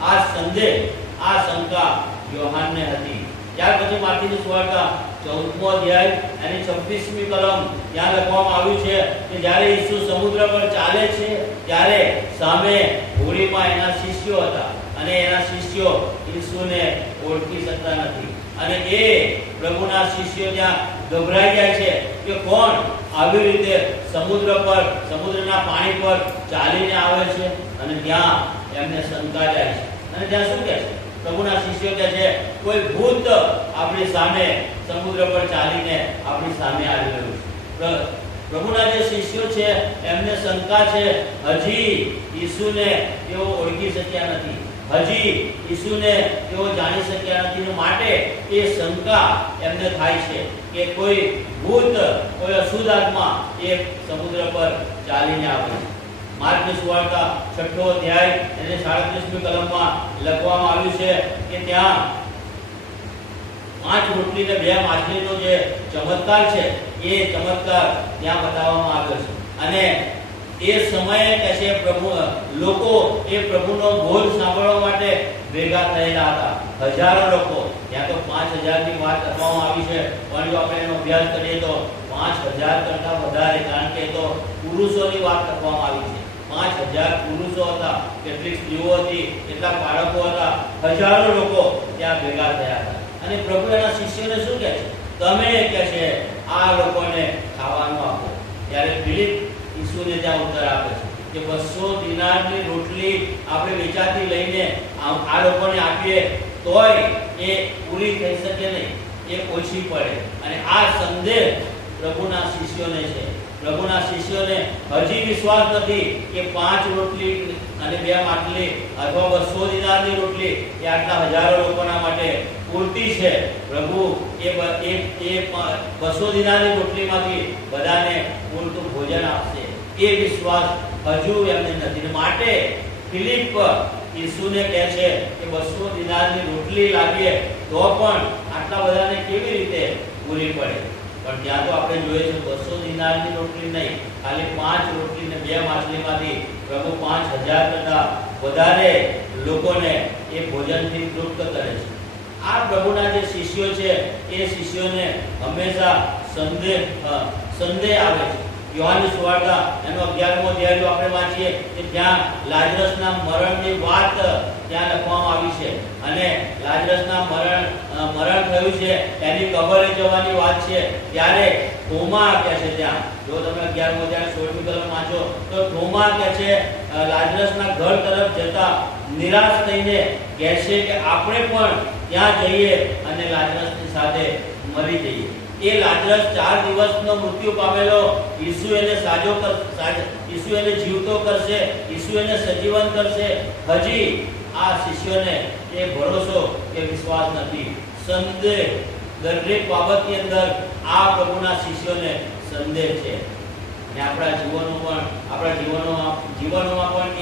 આ સંદેહ, આ શંકા યોહાનને હતી. ત્યાર પછી માર્કની સુવાર્તા 14મો અધ્યાય અને 26મી કલમ ત્યાં લખવામાં આવ્યું છે કે જ્યારે ઈસુ સમુદ્ર પર ચાલે છે ત્યારે સામે હોડીમાં એના શિષ્યો હતા. અને એના શિષ્યો ઈસુને ઓળખી શકતા નથી. અને એ પ્રભુના શિષ્યો ત્યાં ગભરાઈ જાય છે કે કોણ આવી રીતે સમુદ્રના પાણી પર ચાલીને આવે છે. અને ત્યાં એમને શંકા જાય છે. અને ત્યાં શું કહે છે? પ્રભુના શિષ્યો કહે છે કોઈ ભૂત આપણી સામે સમુદ્ર પર ચાલીને આપણી સામે આવી રહ્યું છે. પ્રભુના જે શિષ્યો છે એમને શંકા છે, હજી ઈસુને તેઓ ઓળખી શક્યા નથી, હજી ઈસુને તેઓ જાણી શક્યા નથી, માટે એ શંકા એમને થાય છે કે કોઈ ભૂત, કોઈ અશુદ્ધ આત્મા એ સમુદ્ર પર ચાલીને આવે છે. માર્કની સુવાર્તા 6ઠો અધ્યાય અને 37મી કલમમાં લખવામાં આવ્યું છે કે ત્યાં 5 રોટલી ને 2 માછલીનો જે ચમત્કાર છે એ ચમત્કાર ત્યાં બતાવવામાં આવ્યો છે. અને એ સમયે કહે છે લોકો એ પ્રભુનો બોલ સાંભળવા માટે ભેગા થયેલા હતા. હજારો લોકો, ત્યાં તો 5000 ની વાત કરવામાં આવી છે, પણ જો આપણે એનો અભ્યાસ કરીએ તો 5000 કરતા વધારે, કારણ કે તો પુરુષોની વાત કરવામાં આવી છે. 5000 પુરુષો હતા, કેટલીક સ્ત્રીઓ હતી, કેટલાક બાળકો હતા, હજારો લોકો ત્યાં ભેગા થયા હતા. અને પ્રભુ એના શિષ્યોને શું કહે છે? તમે કહે છે આ લોકોને ખાવાનું આપો. ત્યારે ફિલિપ ઈસુને ત્યાં ઉત્તર આપે છે કે 200 દિનારની રોટલી આપણે વેચાતી લઈને આ લોકોને આપીએ તોય એ પૂરી થઈ શકે નહીં, એ ઓછી પડે. અને આ સંદેશ પ્રભુના શિષ્યોને છે. પ્રભુના શિષ્યોને હજી વિશ્વાસ નથી કે 5 રોટલી અને 2 માટલી અથવા 200 દિનારની રોટલી એ આટલા હજારો લોકોના માટે પૂરતી છે. પ્રભુ એ 200 દિનારની રોટલીમાંથી બધાને પૂરતું ભોજન આપશે, એ વિશ્વાસ હજુ એમને નથી. માટે ફિલિપ ઈસુને કહે છે કે 200 દિનારની રોટલી લાવીએ તો પણ આટલા બધાને કેવી રીતે પૂરી પડે? પણ ત્યાં તો આપણે જોઈએ છે 200 દિનારની રોટલી નહીં, ખાલી 5 રોટલી ને 2 માછલીમાંથી પ્રભુ 5000 કરતા વધારે લોકોને એ ભોજનથી તૃપ્ત કરે છે. આ પ્રભુના જે શિષ્યો છે એ શિષ્યોને હંમેશા સંદેહ આવે છે. યોહાનની સુવાર્તા એનો 11મો અધ્યાય જો આપણે વાંચીએ કે ત્યાં લાજરસના મરણની વાત ત્યાં લખવામાં આવી છે. અને લાજરસના મરણ થયું છે, એની કબરે જવાની વાત છે. ત્યારે થોમા કહે છે, ત્યાં જો તમે 11મો અધ્યાય 16મી કલમ વાંચો તો થોમા કહે છે લાજરસના ઘર તરફ જતા નિરાશ થઈને કહે છે કે આપણે પણ ત્યાં જઈએ અને લાજરસની સાથે મરી જઈએ. એ લાજરસ 4 દિવસનો મૃત્યુ પામેલો, ઈસુ એને ઈસુ એને જીવતો કરશે, ઈસુ એને સજીવન કરશે. હજી આ શિષ્યોને એ ભરોસો કે વિશ્વાસ નથી, સંદેહ. દરેક બાબતની અંદર આ પ્રભુના શિષ્યોને સંદેહ છે. અને આપણા જીવનોમાં પણ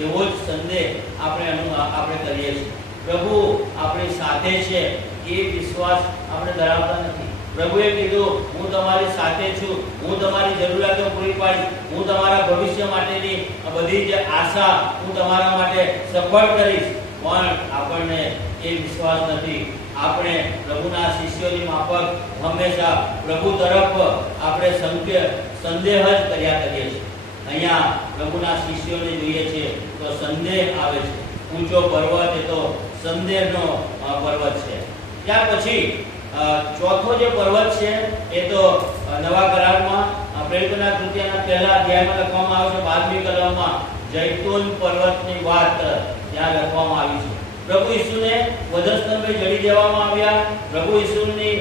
એવો જ સંદેહ આપણે કરીએ છીએ. પ્રભુ આપણી સાથે છે એ વિશ્વાસ આપણે ધરાવતા નથી. પ્રભુએ કીધું હું તમારી સાથે છું, હું તમારી જરૂરિયાતો પૂરી પાડીશ, હું તમારા ભવિષ્ય માટેની બધી જે આશા હું તમારા માટે સફળ કરીશ. પણ આપણને એ વિશ્વાસ નથી. આપણે પ્રભુના શિષ્યોની માફક હંમેશા પ્રભુ તરફ આપણે સંદેહ જ કર્યા કરીએ છીએ. અહીંયા પ્રભુના શિષ્યોને જોઈએ છે તો સંદેહ આવે છે. ઊંચો પર્વત એ તો સંદેહનો પર્વત છે. ત્યાર પછી ચોથો જે પર્વત છે એ તો નવા કરારમાં પ્રેરિતોના કૃત્યના પહેલા અધ્યાયમાં લખવામાં આવે છે. 12મી કલમમાં જૈતૂન પર્વતની વાત ત્યાં લખવામાં આવી છે. પ્રભુ ઈસુને વધસ્તંભે જડી દેવામાં આવ્યા. પ્રભુ ઈસુની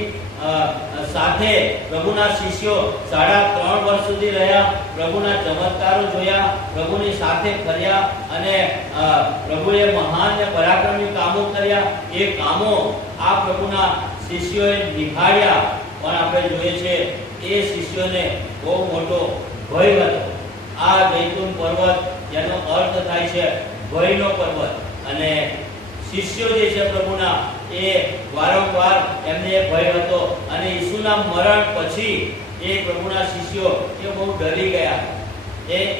સાથે પ્રભુના શિષ્યો 3.5 વર્ષ સુધી રહ્યા. પ્રભુના ચમત્કારો જોયા, પ્રભુની સાથે ફર્યા અને પ્રભુએ મહાન અને પરાક્રમી કામો કર્યા. એ કામો આ પ્રભુના શિષ્યોએ નિભાવ્યા. પણ આપણે જોઈએ છે એ શિષ્યોને બહુ મોટો ભય હતો. આ જૈતૂન પર્વત જેનો અર્થ થાય છે ભયનો પર્વત. અને શિષ્યો જે છે પ્રભુના એ વારંવાર એમને એ ભય હતો. અને ઈસુના મરણ પછી એ પ્રભુના શિષ્યો એ બહુ ડરી ગયા.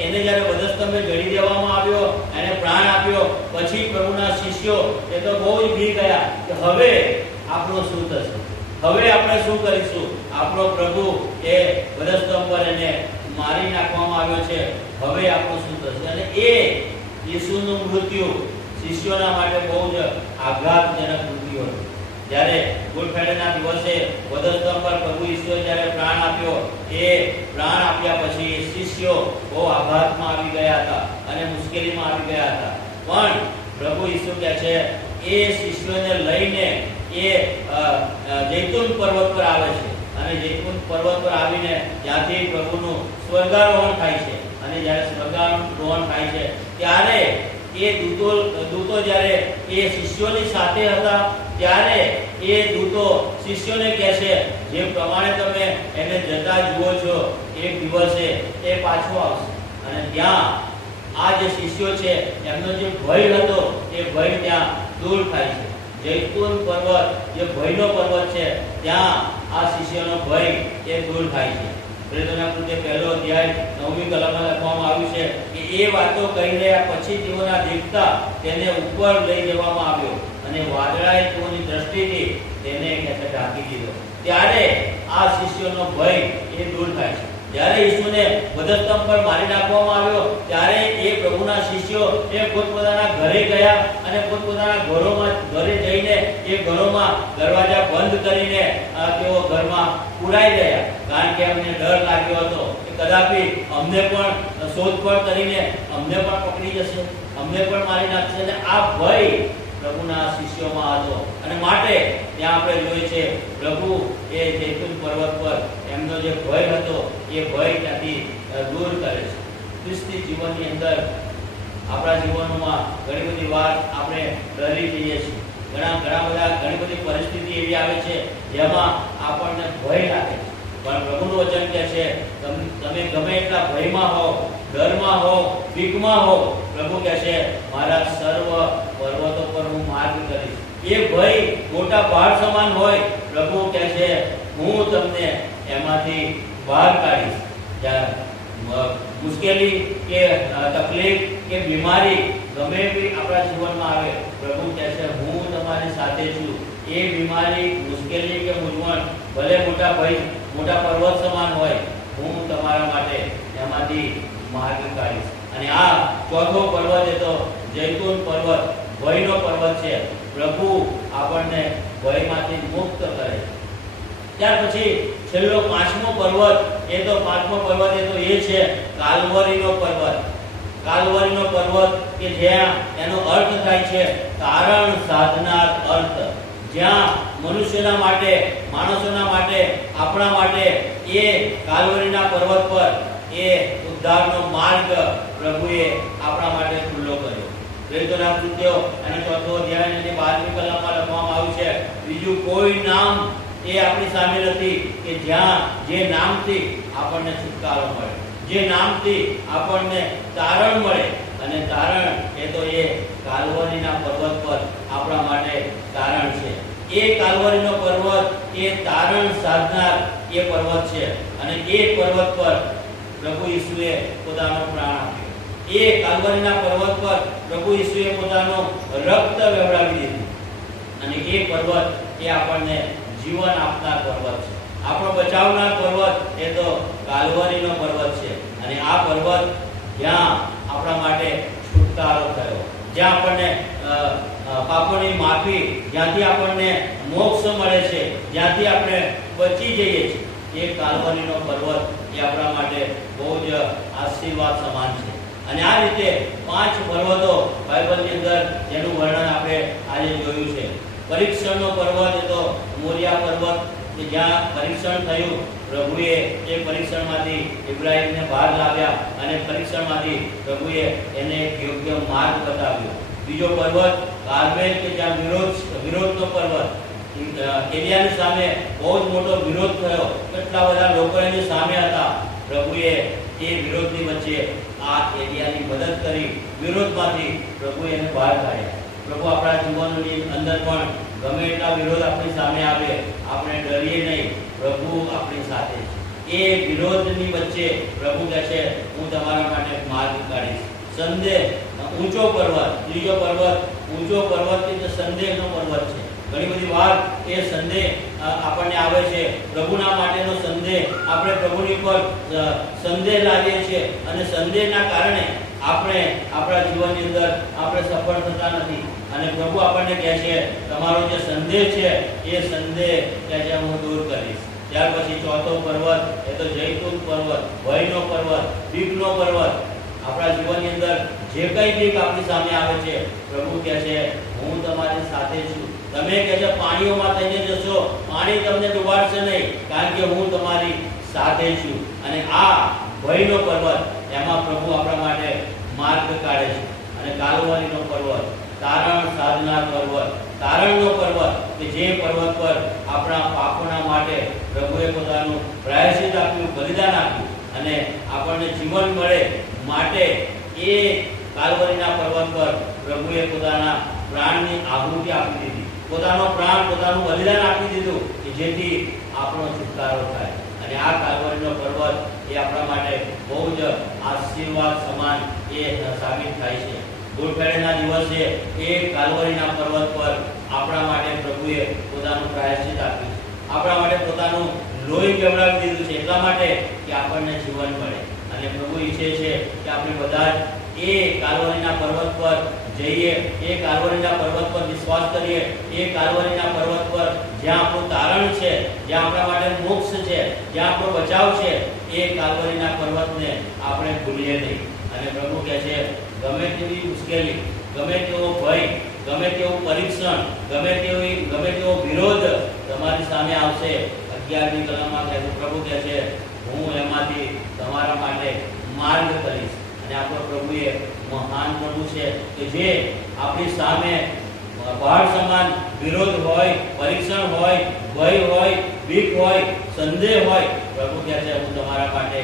એને જ્યારે વધસ્તંભે જડી દેવામાં આવ્યો, એને પ્રાણ આપ્યો, પછી પ્રભુના શિષ્યો એ તો બહુ જ બી ગયા કે હવે આપણો શું થશે, હવે આપણે શું કરીશું? આપણો પ્રભુ એ વધસ્તંભ પર એને મારી નાખવામાં આવ્યો છે, હવે આપણો શું થશે? અને એ ઈસુનું મૃત્યુ શિષ્યોના માટે બહુ જ આઘાતજનક મૃત્યુ હતું. જ્યારે ગુડ ફ્રાઈડેના દિવસે વધસ્તંભ પર પ્રભુ ઈસુએ જ્યારે પ્રાણ આપ્યો, એ પ્રાણ આપ્યા પછી શિષ્યો બહુ આઘાતમાં આવી ગયા હતા અને મુશ્કેલીમાં આવી ગયા હતા. પણ પ્રભુ ઈસુ કહે છે એ શિષ્યોને લઈને એ જૈતુન પર્વત પર આવે છે અને જૈતુન પર્વત પર આવીને જ્યાંથી પ્રભુનું સ્વર્ગારોહણ થાય છે અને જ્યારે સ્વર્ગારોહણ થાય છે ત્યારે એ દૂતો જ્યારે એ શિષ્યોની સાથે હતા ત્યારે એ દૂતો શિષ્યોને કહે છે, જે પ્રમાણે તમે એને જતા જુઓ છો એક દિવસે એ પાછો આવશે અને ત્યાં આ જે શિષ્યો છે એમનો જે ભય હતો એ ભય ત્યાં દૂર થાય છે. જૈતુન પર્વત જે ભયનો પર્વત છે ત્યાં આ શિષ્યોનો ભય એ દૂર થાય છે. પ્રેરિતોના કૃત્ય પહેલો અધ્યાય 9મી કલમમાં લખવામાં આવ્યું છે કે એ વાતો કહી રહ્યા પછી તેઓના દેખતા તેને ઉપર લઈ જવામાં આવ્યો અને વાદળાએ તેઓની દ્રષ્ટિથી તેને ઢાંકી દીધો. ત્યારે આ શિષ્યોનો ભય એ દૂર થાય છે. જ્યારે ઈસુને વધસ્તંભ પર મારી નાખવામાં આવ્યો ત્યારે એ પ્રભુના શિષ્યો એ પોતપોતાના ઘરે ગયા અને પોતપોતાના ઘરે જઈને એ ઘરોમાં દરવાજા બંધ કરીને તેઓ ઘરમાં પુરાઈ ગયા, કારણ કે અમને ડર લાગ્યો હતો કે કદાપી અમને પણ શોધખોળ કરીને અમને પણ પકડી જશે, અમને પણ મારી નાખશે. અને આ ભય પ્રભુના શિષ્યોમાં હતો અને માટે ત્યાં આપણે જોઈએ છે પ્રભુ એ જૈતુન પર્વત પર એમનો જે ભય હતો એ ભય ત્યાંથી દૂર કરે છે. ખ્રિસ્તી જીવનની અંદર આપણા જીવનોમાં ઘણી બધી વાર આપણે ડરી જઈએ છીએ. ઘણી બધી પરિસ્થિતિ એવી આવે છે જેમાં આપણને ભય લાગે છે, પણ પ્રભુનું વચન કહે છે તમે ગમે એટલા ભયમાં હો, ડરમાં હો, બીકમાં હો, પ્રભુ કહે છે મારા સર્વ પર્વતો પર હું માર્ગ કરીશ. એ ભય મોટા પહાડ સમાન હોય, પ્રભુ કહે છે હું તમને એમાંથી બહાર કાઢીશ. મુશ્કેલી કે તકલીફ કે બીમારી ગમે એવી આપણા જીવનમાં આવે, પ્રભુ કહે છે હું તમારી સાથે છું. એ બીમારી, મુશ્કેલી કે મૂંઝવણ ભલે મોટા પર્વત સમાન હોય, હું તમારા માટે એમાંથી માર્ગ કાઢીશ. અને આ ચોથો પર્વત એ તો જૈતુન પર્વત, ભયનો પર્વત છે. પ્રભુ આપણને ભયમાંથી મુક્ત કરે છે. ત્યાર પછી છેલ્લો પાંચમો પર્વત એ તો એ છે કાલ્વરીનો પર્વત. કાલ્વરીનો પર્વત કે જ્યાં એનો અર્થ થાય છે તારણ સાધનાર અર્થ. જ્યાં મનુષ્યના માટે, માણસોના માટે, આપણા માટે એ કાલ્વરીના પર્વત પર એ ઉદ્ધારનો માર્ગ પ્રભુએ આપણા માટે ખુલ્લો કર્યો. પ્રેરિતોના કૃત્યો અને 4થો અધ્યાય અને 12મી કલમમાં લખવામાં આવ્યું છે બીજું કોઈ નામ એ આપણી સામે નથી કે જ્યાં જે નામથી આપણને છુટકારો મળે, જે નામથી આપણને તારણ મળે. અને તારણ એ તો એ કાલ્વરીના પર્વત પર આપણા માટે તારણ છે. એ કાલ્વરીનો પર્વત એ તારણ સાધનાર એ પર્વત છે અને એ પર્વત પર પ્રભુ ઈસુએ પોતાનો પ્રાણ આપ્યો. એ કાલ્વરીના પર્વત પર પ્રભુ ઈસુએ પોતાનો રક્ત વહેવડાવી દીધું અને એ પર્વત એ આપણને જીવન આપનાર પર્વત છે, આપણો બચાવનાર પર્વત એ તો કાલ્વરીનો પર્વત છે. અને આ પર્વત જ્યાં આપણા માટે છુટકારો થયો, જ્યાં આપણને પાપોની માફી, જ્યાંથી આપણને મોક્ષ મળે છે, જ્યાંથી આપણે બચી જઈએ છીએ, એ કાલ્વરીનો પર્વત એ આપણા માટે બહુ જ આશીર્વાદ સમાન છે. અને આ રીતે 5 પર્વતો બાઇબલની અંદર જેનું વર્ણન આપણે આજે જોયું છે. પરીક્ષણનો પર્વત એ તો મોરિયા પર્વત કે જ્યાં પરીક્ષણ થયું, પ્રભુએ એ પરીક્ષણમાંથી ઇબ્રાહીમને બહાર લાવ્યા અને પરીક્ષણમાંથી પ્રભુએ એને યોગ્ય માર્ગ બતાવ્યો. બીજો પર્વત કાર્મેલ કે જ્યાં વિરોધનો પર્વત, એલિયાની સામે બહુ જ મોટો વિરોધ થયો, કેટલા બધા લોકો એની સામે હતા. પ્રભુએ એ વિરોધની વચ્ચે આ એલિયાની મદદ કરી, વિરોધમાંથી પ્રભુએ એને બહાર કાઢ્યા. પ્રભુ આપણા જીવનની અંદર પણ ગમે એટલા વિરોધ આપણી સામે આવે, આપણે ડરીએ નહીં, પ્રભુ આપણી સાથે છે. એ વિરોધની વચ્ચે પ્રભુ કહે છે હું તમારા માટે માર્ગ કાઢીશ. સંદેહ, ઊંચો પર્વત, ત્રીજો પર્વત ઊંચો પર્વત એટલે સંદેહનો પર્વત છે. ઘણી બધી વાર એ સંદેહ આપણને આવે છે, પ્રભુના માટેનો સંદેહ, આપણે પ્રભુની પર સંદેહ લાવીએ છીએ અને સંદેહના કારણે આપણે આપણા જીવનની અંદર આપણે સફળ થતા નથી. અને પ્રભુ આપણને કહે છે તમારો જે સંદેહ છે એ સંદેહ કે જે હું દૂર કરીશ. ત્યાર પછી ચોથો પર્વત એ તો જૈતુન પર્વત, ભયનો પર્વત, બીકનો પર્વત. આપણા જીવનની અંદર જે કંઈ બીક આપણી સામે આવે છે, પ્રભુ કહે છે હું તમારી સાથે છું. તમે કહે છે પાણીઓમાં થઈને જશો, પાણી તમને ડૂબાડશે નહીં, કારણ કે હું તમારી સાથે છું. અને આ ભયનો પર્વત, એમાં પ્રભુ આપણા માટે માર્ગ કાઢે છે. અને કાલવારીનો પર્વત, તારણ સાધના પર્વત, તારણનો પર્વત, કે જે પર્વત પર આપણા પાપોના માટે પ્રભુએ પોતાનું પ્રાયશ્ચિત આપ્યું, બલિદાન આપ્યું અને આપણને જીવન મળે માટે એ કાલવારીના પર્વત પર પ્રભુએ પોતાના પ્રાણની આહુતિ આપી દીધી, પોતાનો પ્રાણ, પોતાનું બલિદાન આપી દીધું, કે જેથી આપણો છુટકારો થાય. અને આ કાલવારીનો પર્વત એ આપણા માટે બહુ જ આશીર્વાદ સમાન એ સાબિત થાય છે. ગુડ ફ્રાઇડેના દિવસે એ કાલવારીના પર્વત પર આપણા માટે પ્રભુએ પોતાનું પ્રાયશ્ચિત આપ્યું છે, આપણા માટે પોતાનું લોહી કેવડાવી દીધું છે, એટલા માટે કે આપણને જીવન મળે. અને પ્રભુ ઈચ્છે છે કે આપણે બધા જ એ કાલવારીના પર્વત પર જઈએ, એ કાલવારીના પર્વત પર વિશ્વાસ કરીએ, એ કાલવારીના પર્વત પર જ્યાં આપણું તારણ છે, જ્યાં આપણા માટે મોક્ષ છે, જ્યાં આપણો બચાવ છે, એ કાલવારીના પર્વતને આપણે ભૂલીએ નહીં. અને પ્રભુ કહે છે ગમે તેવી મુશ્કેલી, ગમે તેવો ભય, ગમે તેવું પરીક્ષણ, ગમે તેવો વિરોધ તમારી સામે આવશે, 11મી કલમમાં કહે છે, પ્રભુ કહે છે હું એમાંથી તમારા માટે માર્ગ કરીશ. અને આપણો પ્રભુ એ મહાન પ્રભુ છે કે જે આપણી સામે પહાડ સમાન વિરોધ હોય, પરીક્ષણ હોય, ભય હોય, બીક હોય, સંદેહ હોય, પ્રભુ કહે છે હું તમારા માટે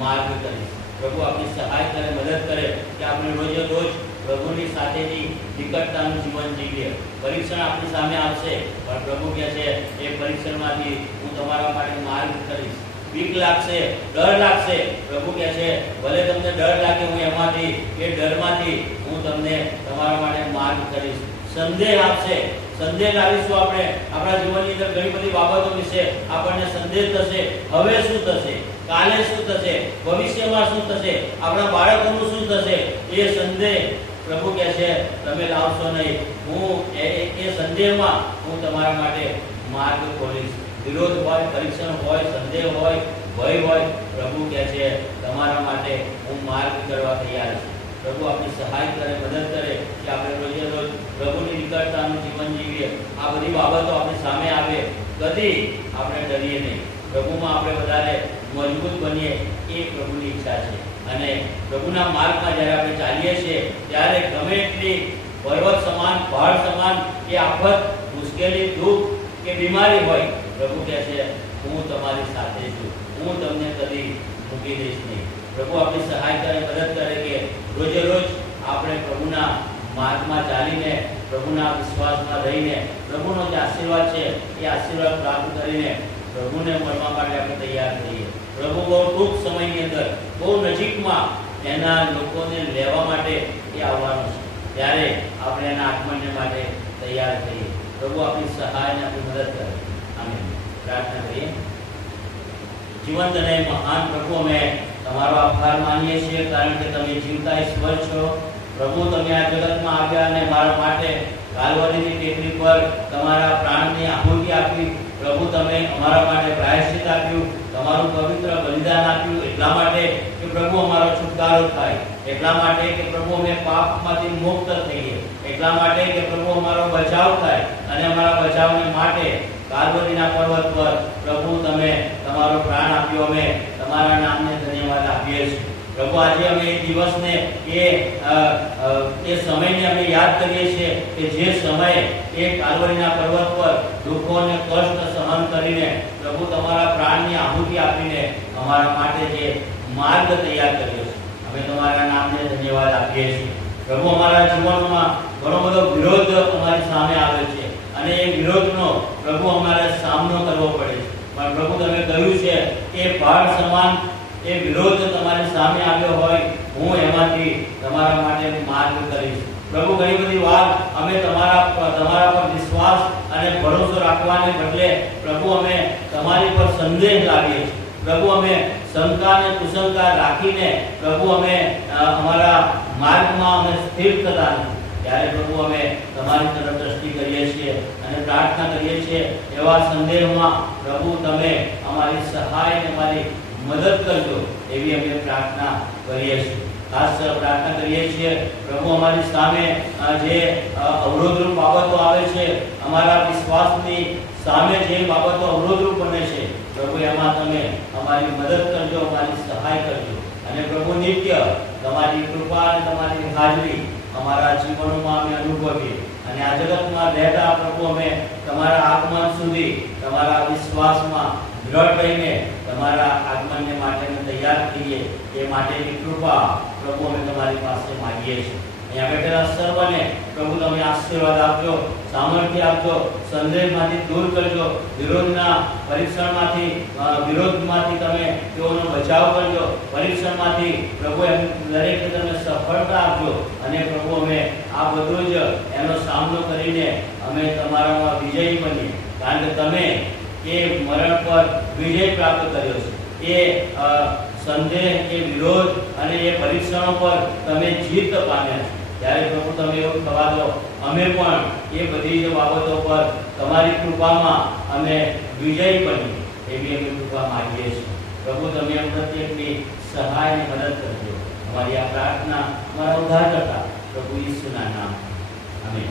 માર્ગ કરીશ. પ્રભુ આપણી સહાય કરે, મદદ કરે કે આપણે રોજે રોજ પ્રભુની સાથેની નિકટતાનું જીવન જીવીએ. પરીક્ષણ આપણી સામે આવશે, પણ પ્રભુ કહે છે એ પરીક્ષણમાંથી હું તમારા માટે માર્ગ કરીશ. બીક લાગશે, ડર લાગશે, પ્રભુ કહે છે ભલે તમને ડર લાગે, હું એમાંથી, એ ડરમાંથી હું તમને તમારા માટે માર્ગ કરીશ. સંદેહ આપશે, સંદેહ લાવીશું આપણે આપણા જીવનની અંદર ઘણી બધી બાબતો વિશે આપણને સંદેહ થશે. હવે શું થશે, કાલે શું થશે, ભવિષ્યમાં શું થશે, આપણા બાળકોનું શું થશે, એ સંદેહ પ્રભુ કહે છે તમે લાવશો નહીં. હું એ સંદેહમાં હું તમારા માટે માર્ગ ખોલીશ. વિરોધ હોય, પરીક્ષણ હોય, સંદેહ હોય, ભય હોય, પ્રભુ કહે છે તમારા માટે હું માર્ગ કરવા તૈયાર છું. પ્રભુ આપણી સહાય કરે, મદદ કરે કે આપણે રોજે રોજ પ્રભુની નિકટતાનું જીવન જીવીએ. આ બધી બાબતો આપણી સામે આવે, કદી આપણે ડરીએ નહીં. પ્રભુમાં આપણે વધારે મજબૂત બનીએ, એ પ્રભુની ઈચ્છા છે. અને પ્રભુના માર્ગમાં જ્યારે આપણે ચાલીએ છીએ ત્યારે ગમે એટલી પર્વત સમાન, પહાડ સમાન કે આફત, મુશ્કેલી, દુઃખ કે બીમારી હોય, પ્રભુ કહે છે હું તમારી સાથે છું, હું તમને કદી મૂકી દઈશ નહીં. પ્રભુ આપણી સહાય કરે, મદદ કરે કે રોજે રોજ આપણે પ્રભુના માર્ગમાં ચાલીને, પ્રભુના વિશ્વાસમાં રહીને, પ્રભુનો જે આશીર્વાદ છે એ આશીર્વાદ પ્રાપ્ત કરીને પ્રભુને મળવા માટે આપણે તૈયાર થઈએ. પ્રભુ બહુ ટૂંક સમયની અંદર, બહુ નજીકમાં એના લોકોને લેવા માટે એ આવવાનું છે. ત્યારે આપણે એના આગમન માટે તૈયાર થઈએ. પ્રભુ આપણી સહાય અને આપણી મદદ કરે. આમીન. પ્રાર્થના કરીએ. જીવંત અને મહાન પ્રભુ, અમે તમારો આભાર માનીએ છીએ, કારણ કે તમે જીવતા ઈશ્વર છો. પ્રભુ તમે આ જગતમાં આવ્યા અને મારા માટે કાલવારીની ટેકરી પર તમારા પ્રાણની આહુતિ આપી. પ્રભુ તમે અમારા માટે પ્રાયશ્ચિત આપ્યું, તમારું પવિત્ર બલિદાન આપ્યું, એટલા માટે કે પ્રભુ અમારો છુટકારો થાય, એટલા માટે કે પ્રભુ અમે પાપમાંથી મુક્ત થઈએ, એટલા માટે કે પ્રભુ અમારો બચાવ થાય. અને અમારા બચાવને માટે કાલવારીના પર્વત પર પ્રભુ તમે તમારો પ્રાણ આપ્યો. અમે તમારા નામને ધન્યવાદ આપીએ છીએ. પ્રભુ આજે અમે એ દિવસને, એ સમયને અમે યાદ કરીએ છીએ કે જે સમયે એ કાલવારીના પર્વત પર દુઃખો અને કષ્ટ સહન કરીને પ્રભુ તમારા પ્રાણની આહુતિ આપીને અમારા માટે જે માર્ગ તૈયાર કર્યો છે. અમે તમારા નામને ધન્યવાદ આપીએ છીએ. પ્રભુ અમારા જીવનમાં ઘણો બધો વિરોધ અમારી સામે આવે છે અને એ વિરોધનો પ્રભુ અમારે સામનો કરવો પડે છે. પણ પ્રભુ તમે કહ્યું છે કે પહાડ સમાન એ વિરોધ તમારી સામે આવ્યો હોય, હું એમાંથી તમારા માટે માર્ગ કરીશ. પ્રભુ ઘણી બધી વાર અમે તમારા પર વિશ્વાસ અને ભરોસો રાખવાને બદલે પ્રભુ અમે તમારી પર સંદેહ લાવીએ છીએ. પ્રભુ અમે શંકા અને કુશંકા રાખીને પ્રભુ અમે અમારા માર્ગમાં અમે સ્થિર થતા નથી. ત્યારે પ્રભુ અમે તમારી તરફ દ્રષ્ટિ કરીએ છીએ અને પ્રાર્થના કરીએ છીએ, એવા સંદેહમાં પ્રભુ તમે અમારી સહાય અને અમારી મદદ કરજો, એવી અમે પ્રાર્થના કરીએ છીએ. ખાસ પ્રાર્થના કરીએ છીએ પ્રભુ અમારી સામે જે અવરોધરૂપ બાબતો આવે છે, અમારા વિશ્વાસની સામે જે બાબતો અવરોધરૂપ બને છે, પ્રભુ એમાં તમે અમારી મદદ કરજો, અમારી સહાય કરજો અને પ્રભુ નિત્ય તમારી કૃપા અને તમારી હાજરી અમારા જીવનોમાં અમે અનુભવીએ અને આ જગતમાં રહેતા પ્રભુ અમે તમારા આગમન સુધી તમારા વિશ્વાસમાં દ્રઢ રહીને તમારા આગમનને માટે તૈયાર થઈએ એ માટેની કૃપા પ્રભુ અમે તમારી પાસે માંગીએ છીએ. અહીંયા બેઠેલા સર્વને પ્રભુ તમે આશીર્વાદ આપજો, સામર્થ્ય આપજો, સંદેહમાંથી દૂર કરજો, વિરોધના વિરોધમાંથી તમે તેઓનો બચાવ કરજો, પરીક્ષણમાંથી પ્રભુ એમ દરેકને તમે સફળતા આપજો અને પ્રભુ અમે આ બધું જ એનો સામનો કરીને અમે તમારામાં વિજયી બનીએ, કારણ કે તમે એ મરણ પર વિજય પ્રાપ્ત કર્યો છે, એ સંદેહ, એ વિરોધ અને એ પરીક્ષણો પર તમે જીત પામ્યા છો. ત્યારે પ્રભુ તમે એવું થવા દો, અમે પણ એ બધી જ બાબતો પર તમારી કૃપામાં અમે વિજયી બનીએ એવી અમે કૃપા માંગીએ છીએ. પ્રભુ તમે પ્રત્યેકની સહાય અને મદદ કરજો. અમારી આ પ્રાર્થના અમારા ઉદ્ધારકર્તા પ્રભુ ઈસુના નામ. આમેન.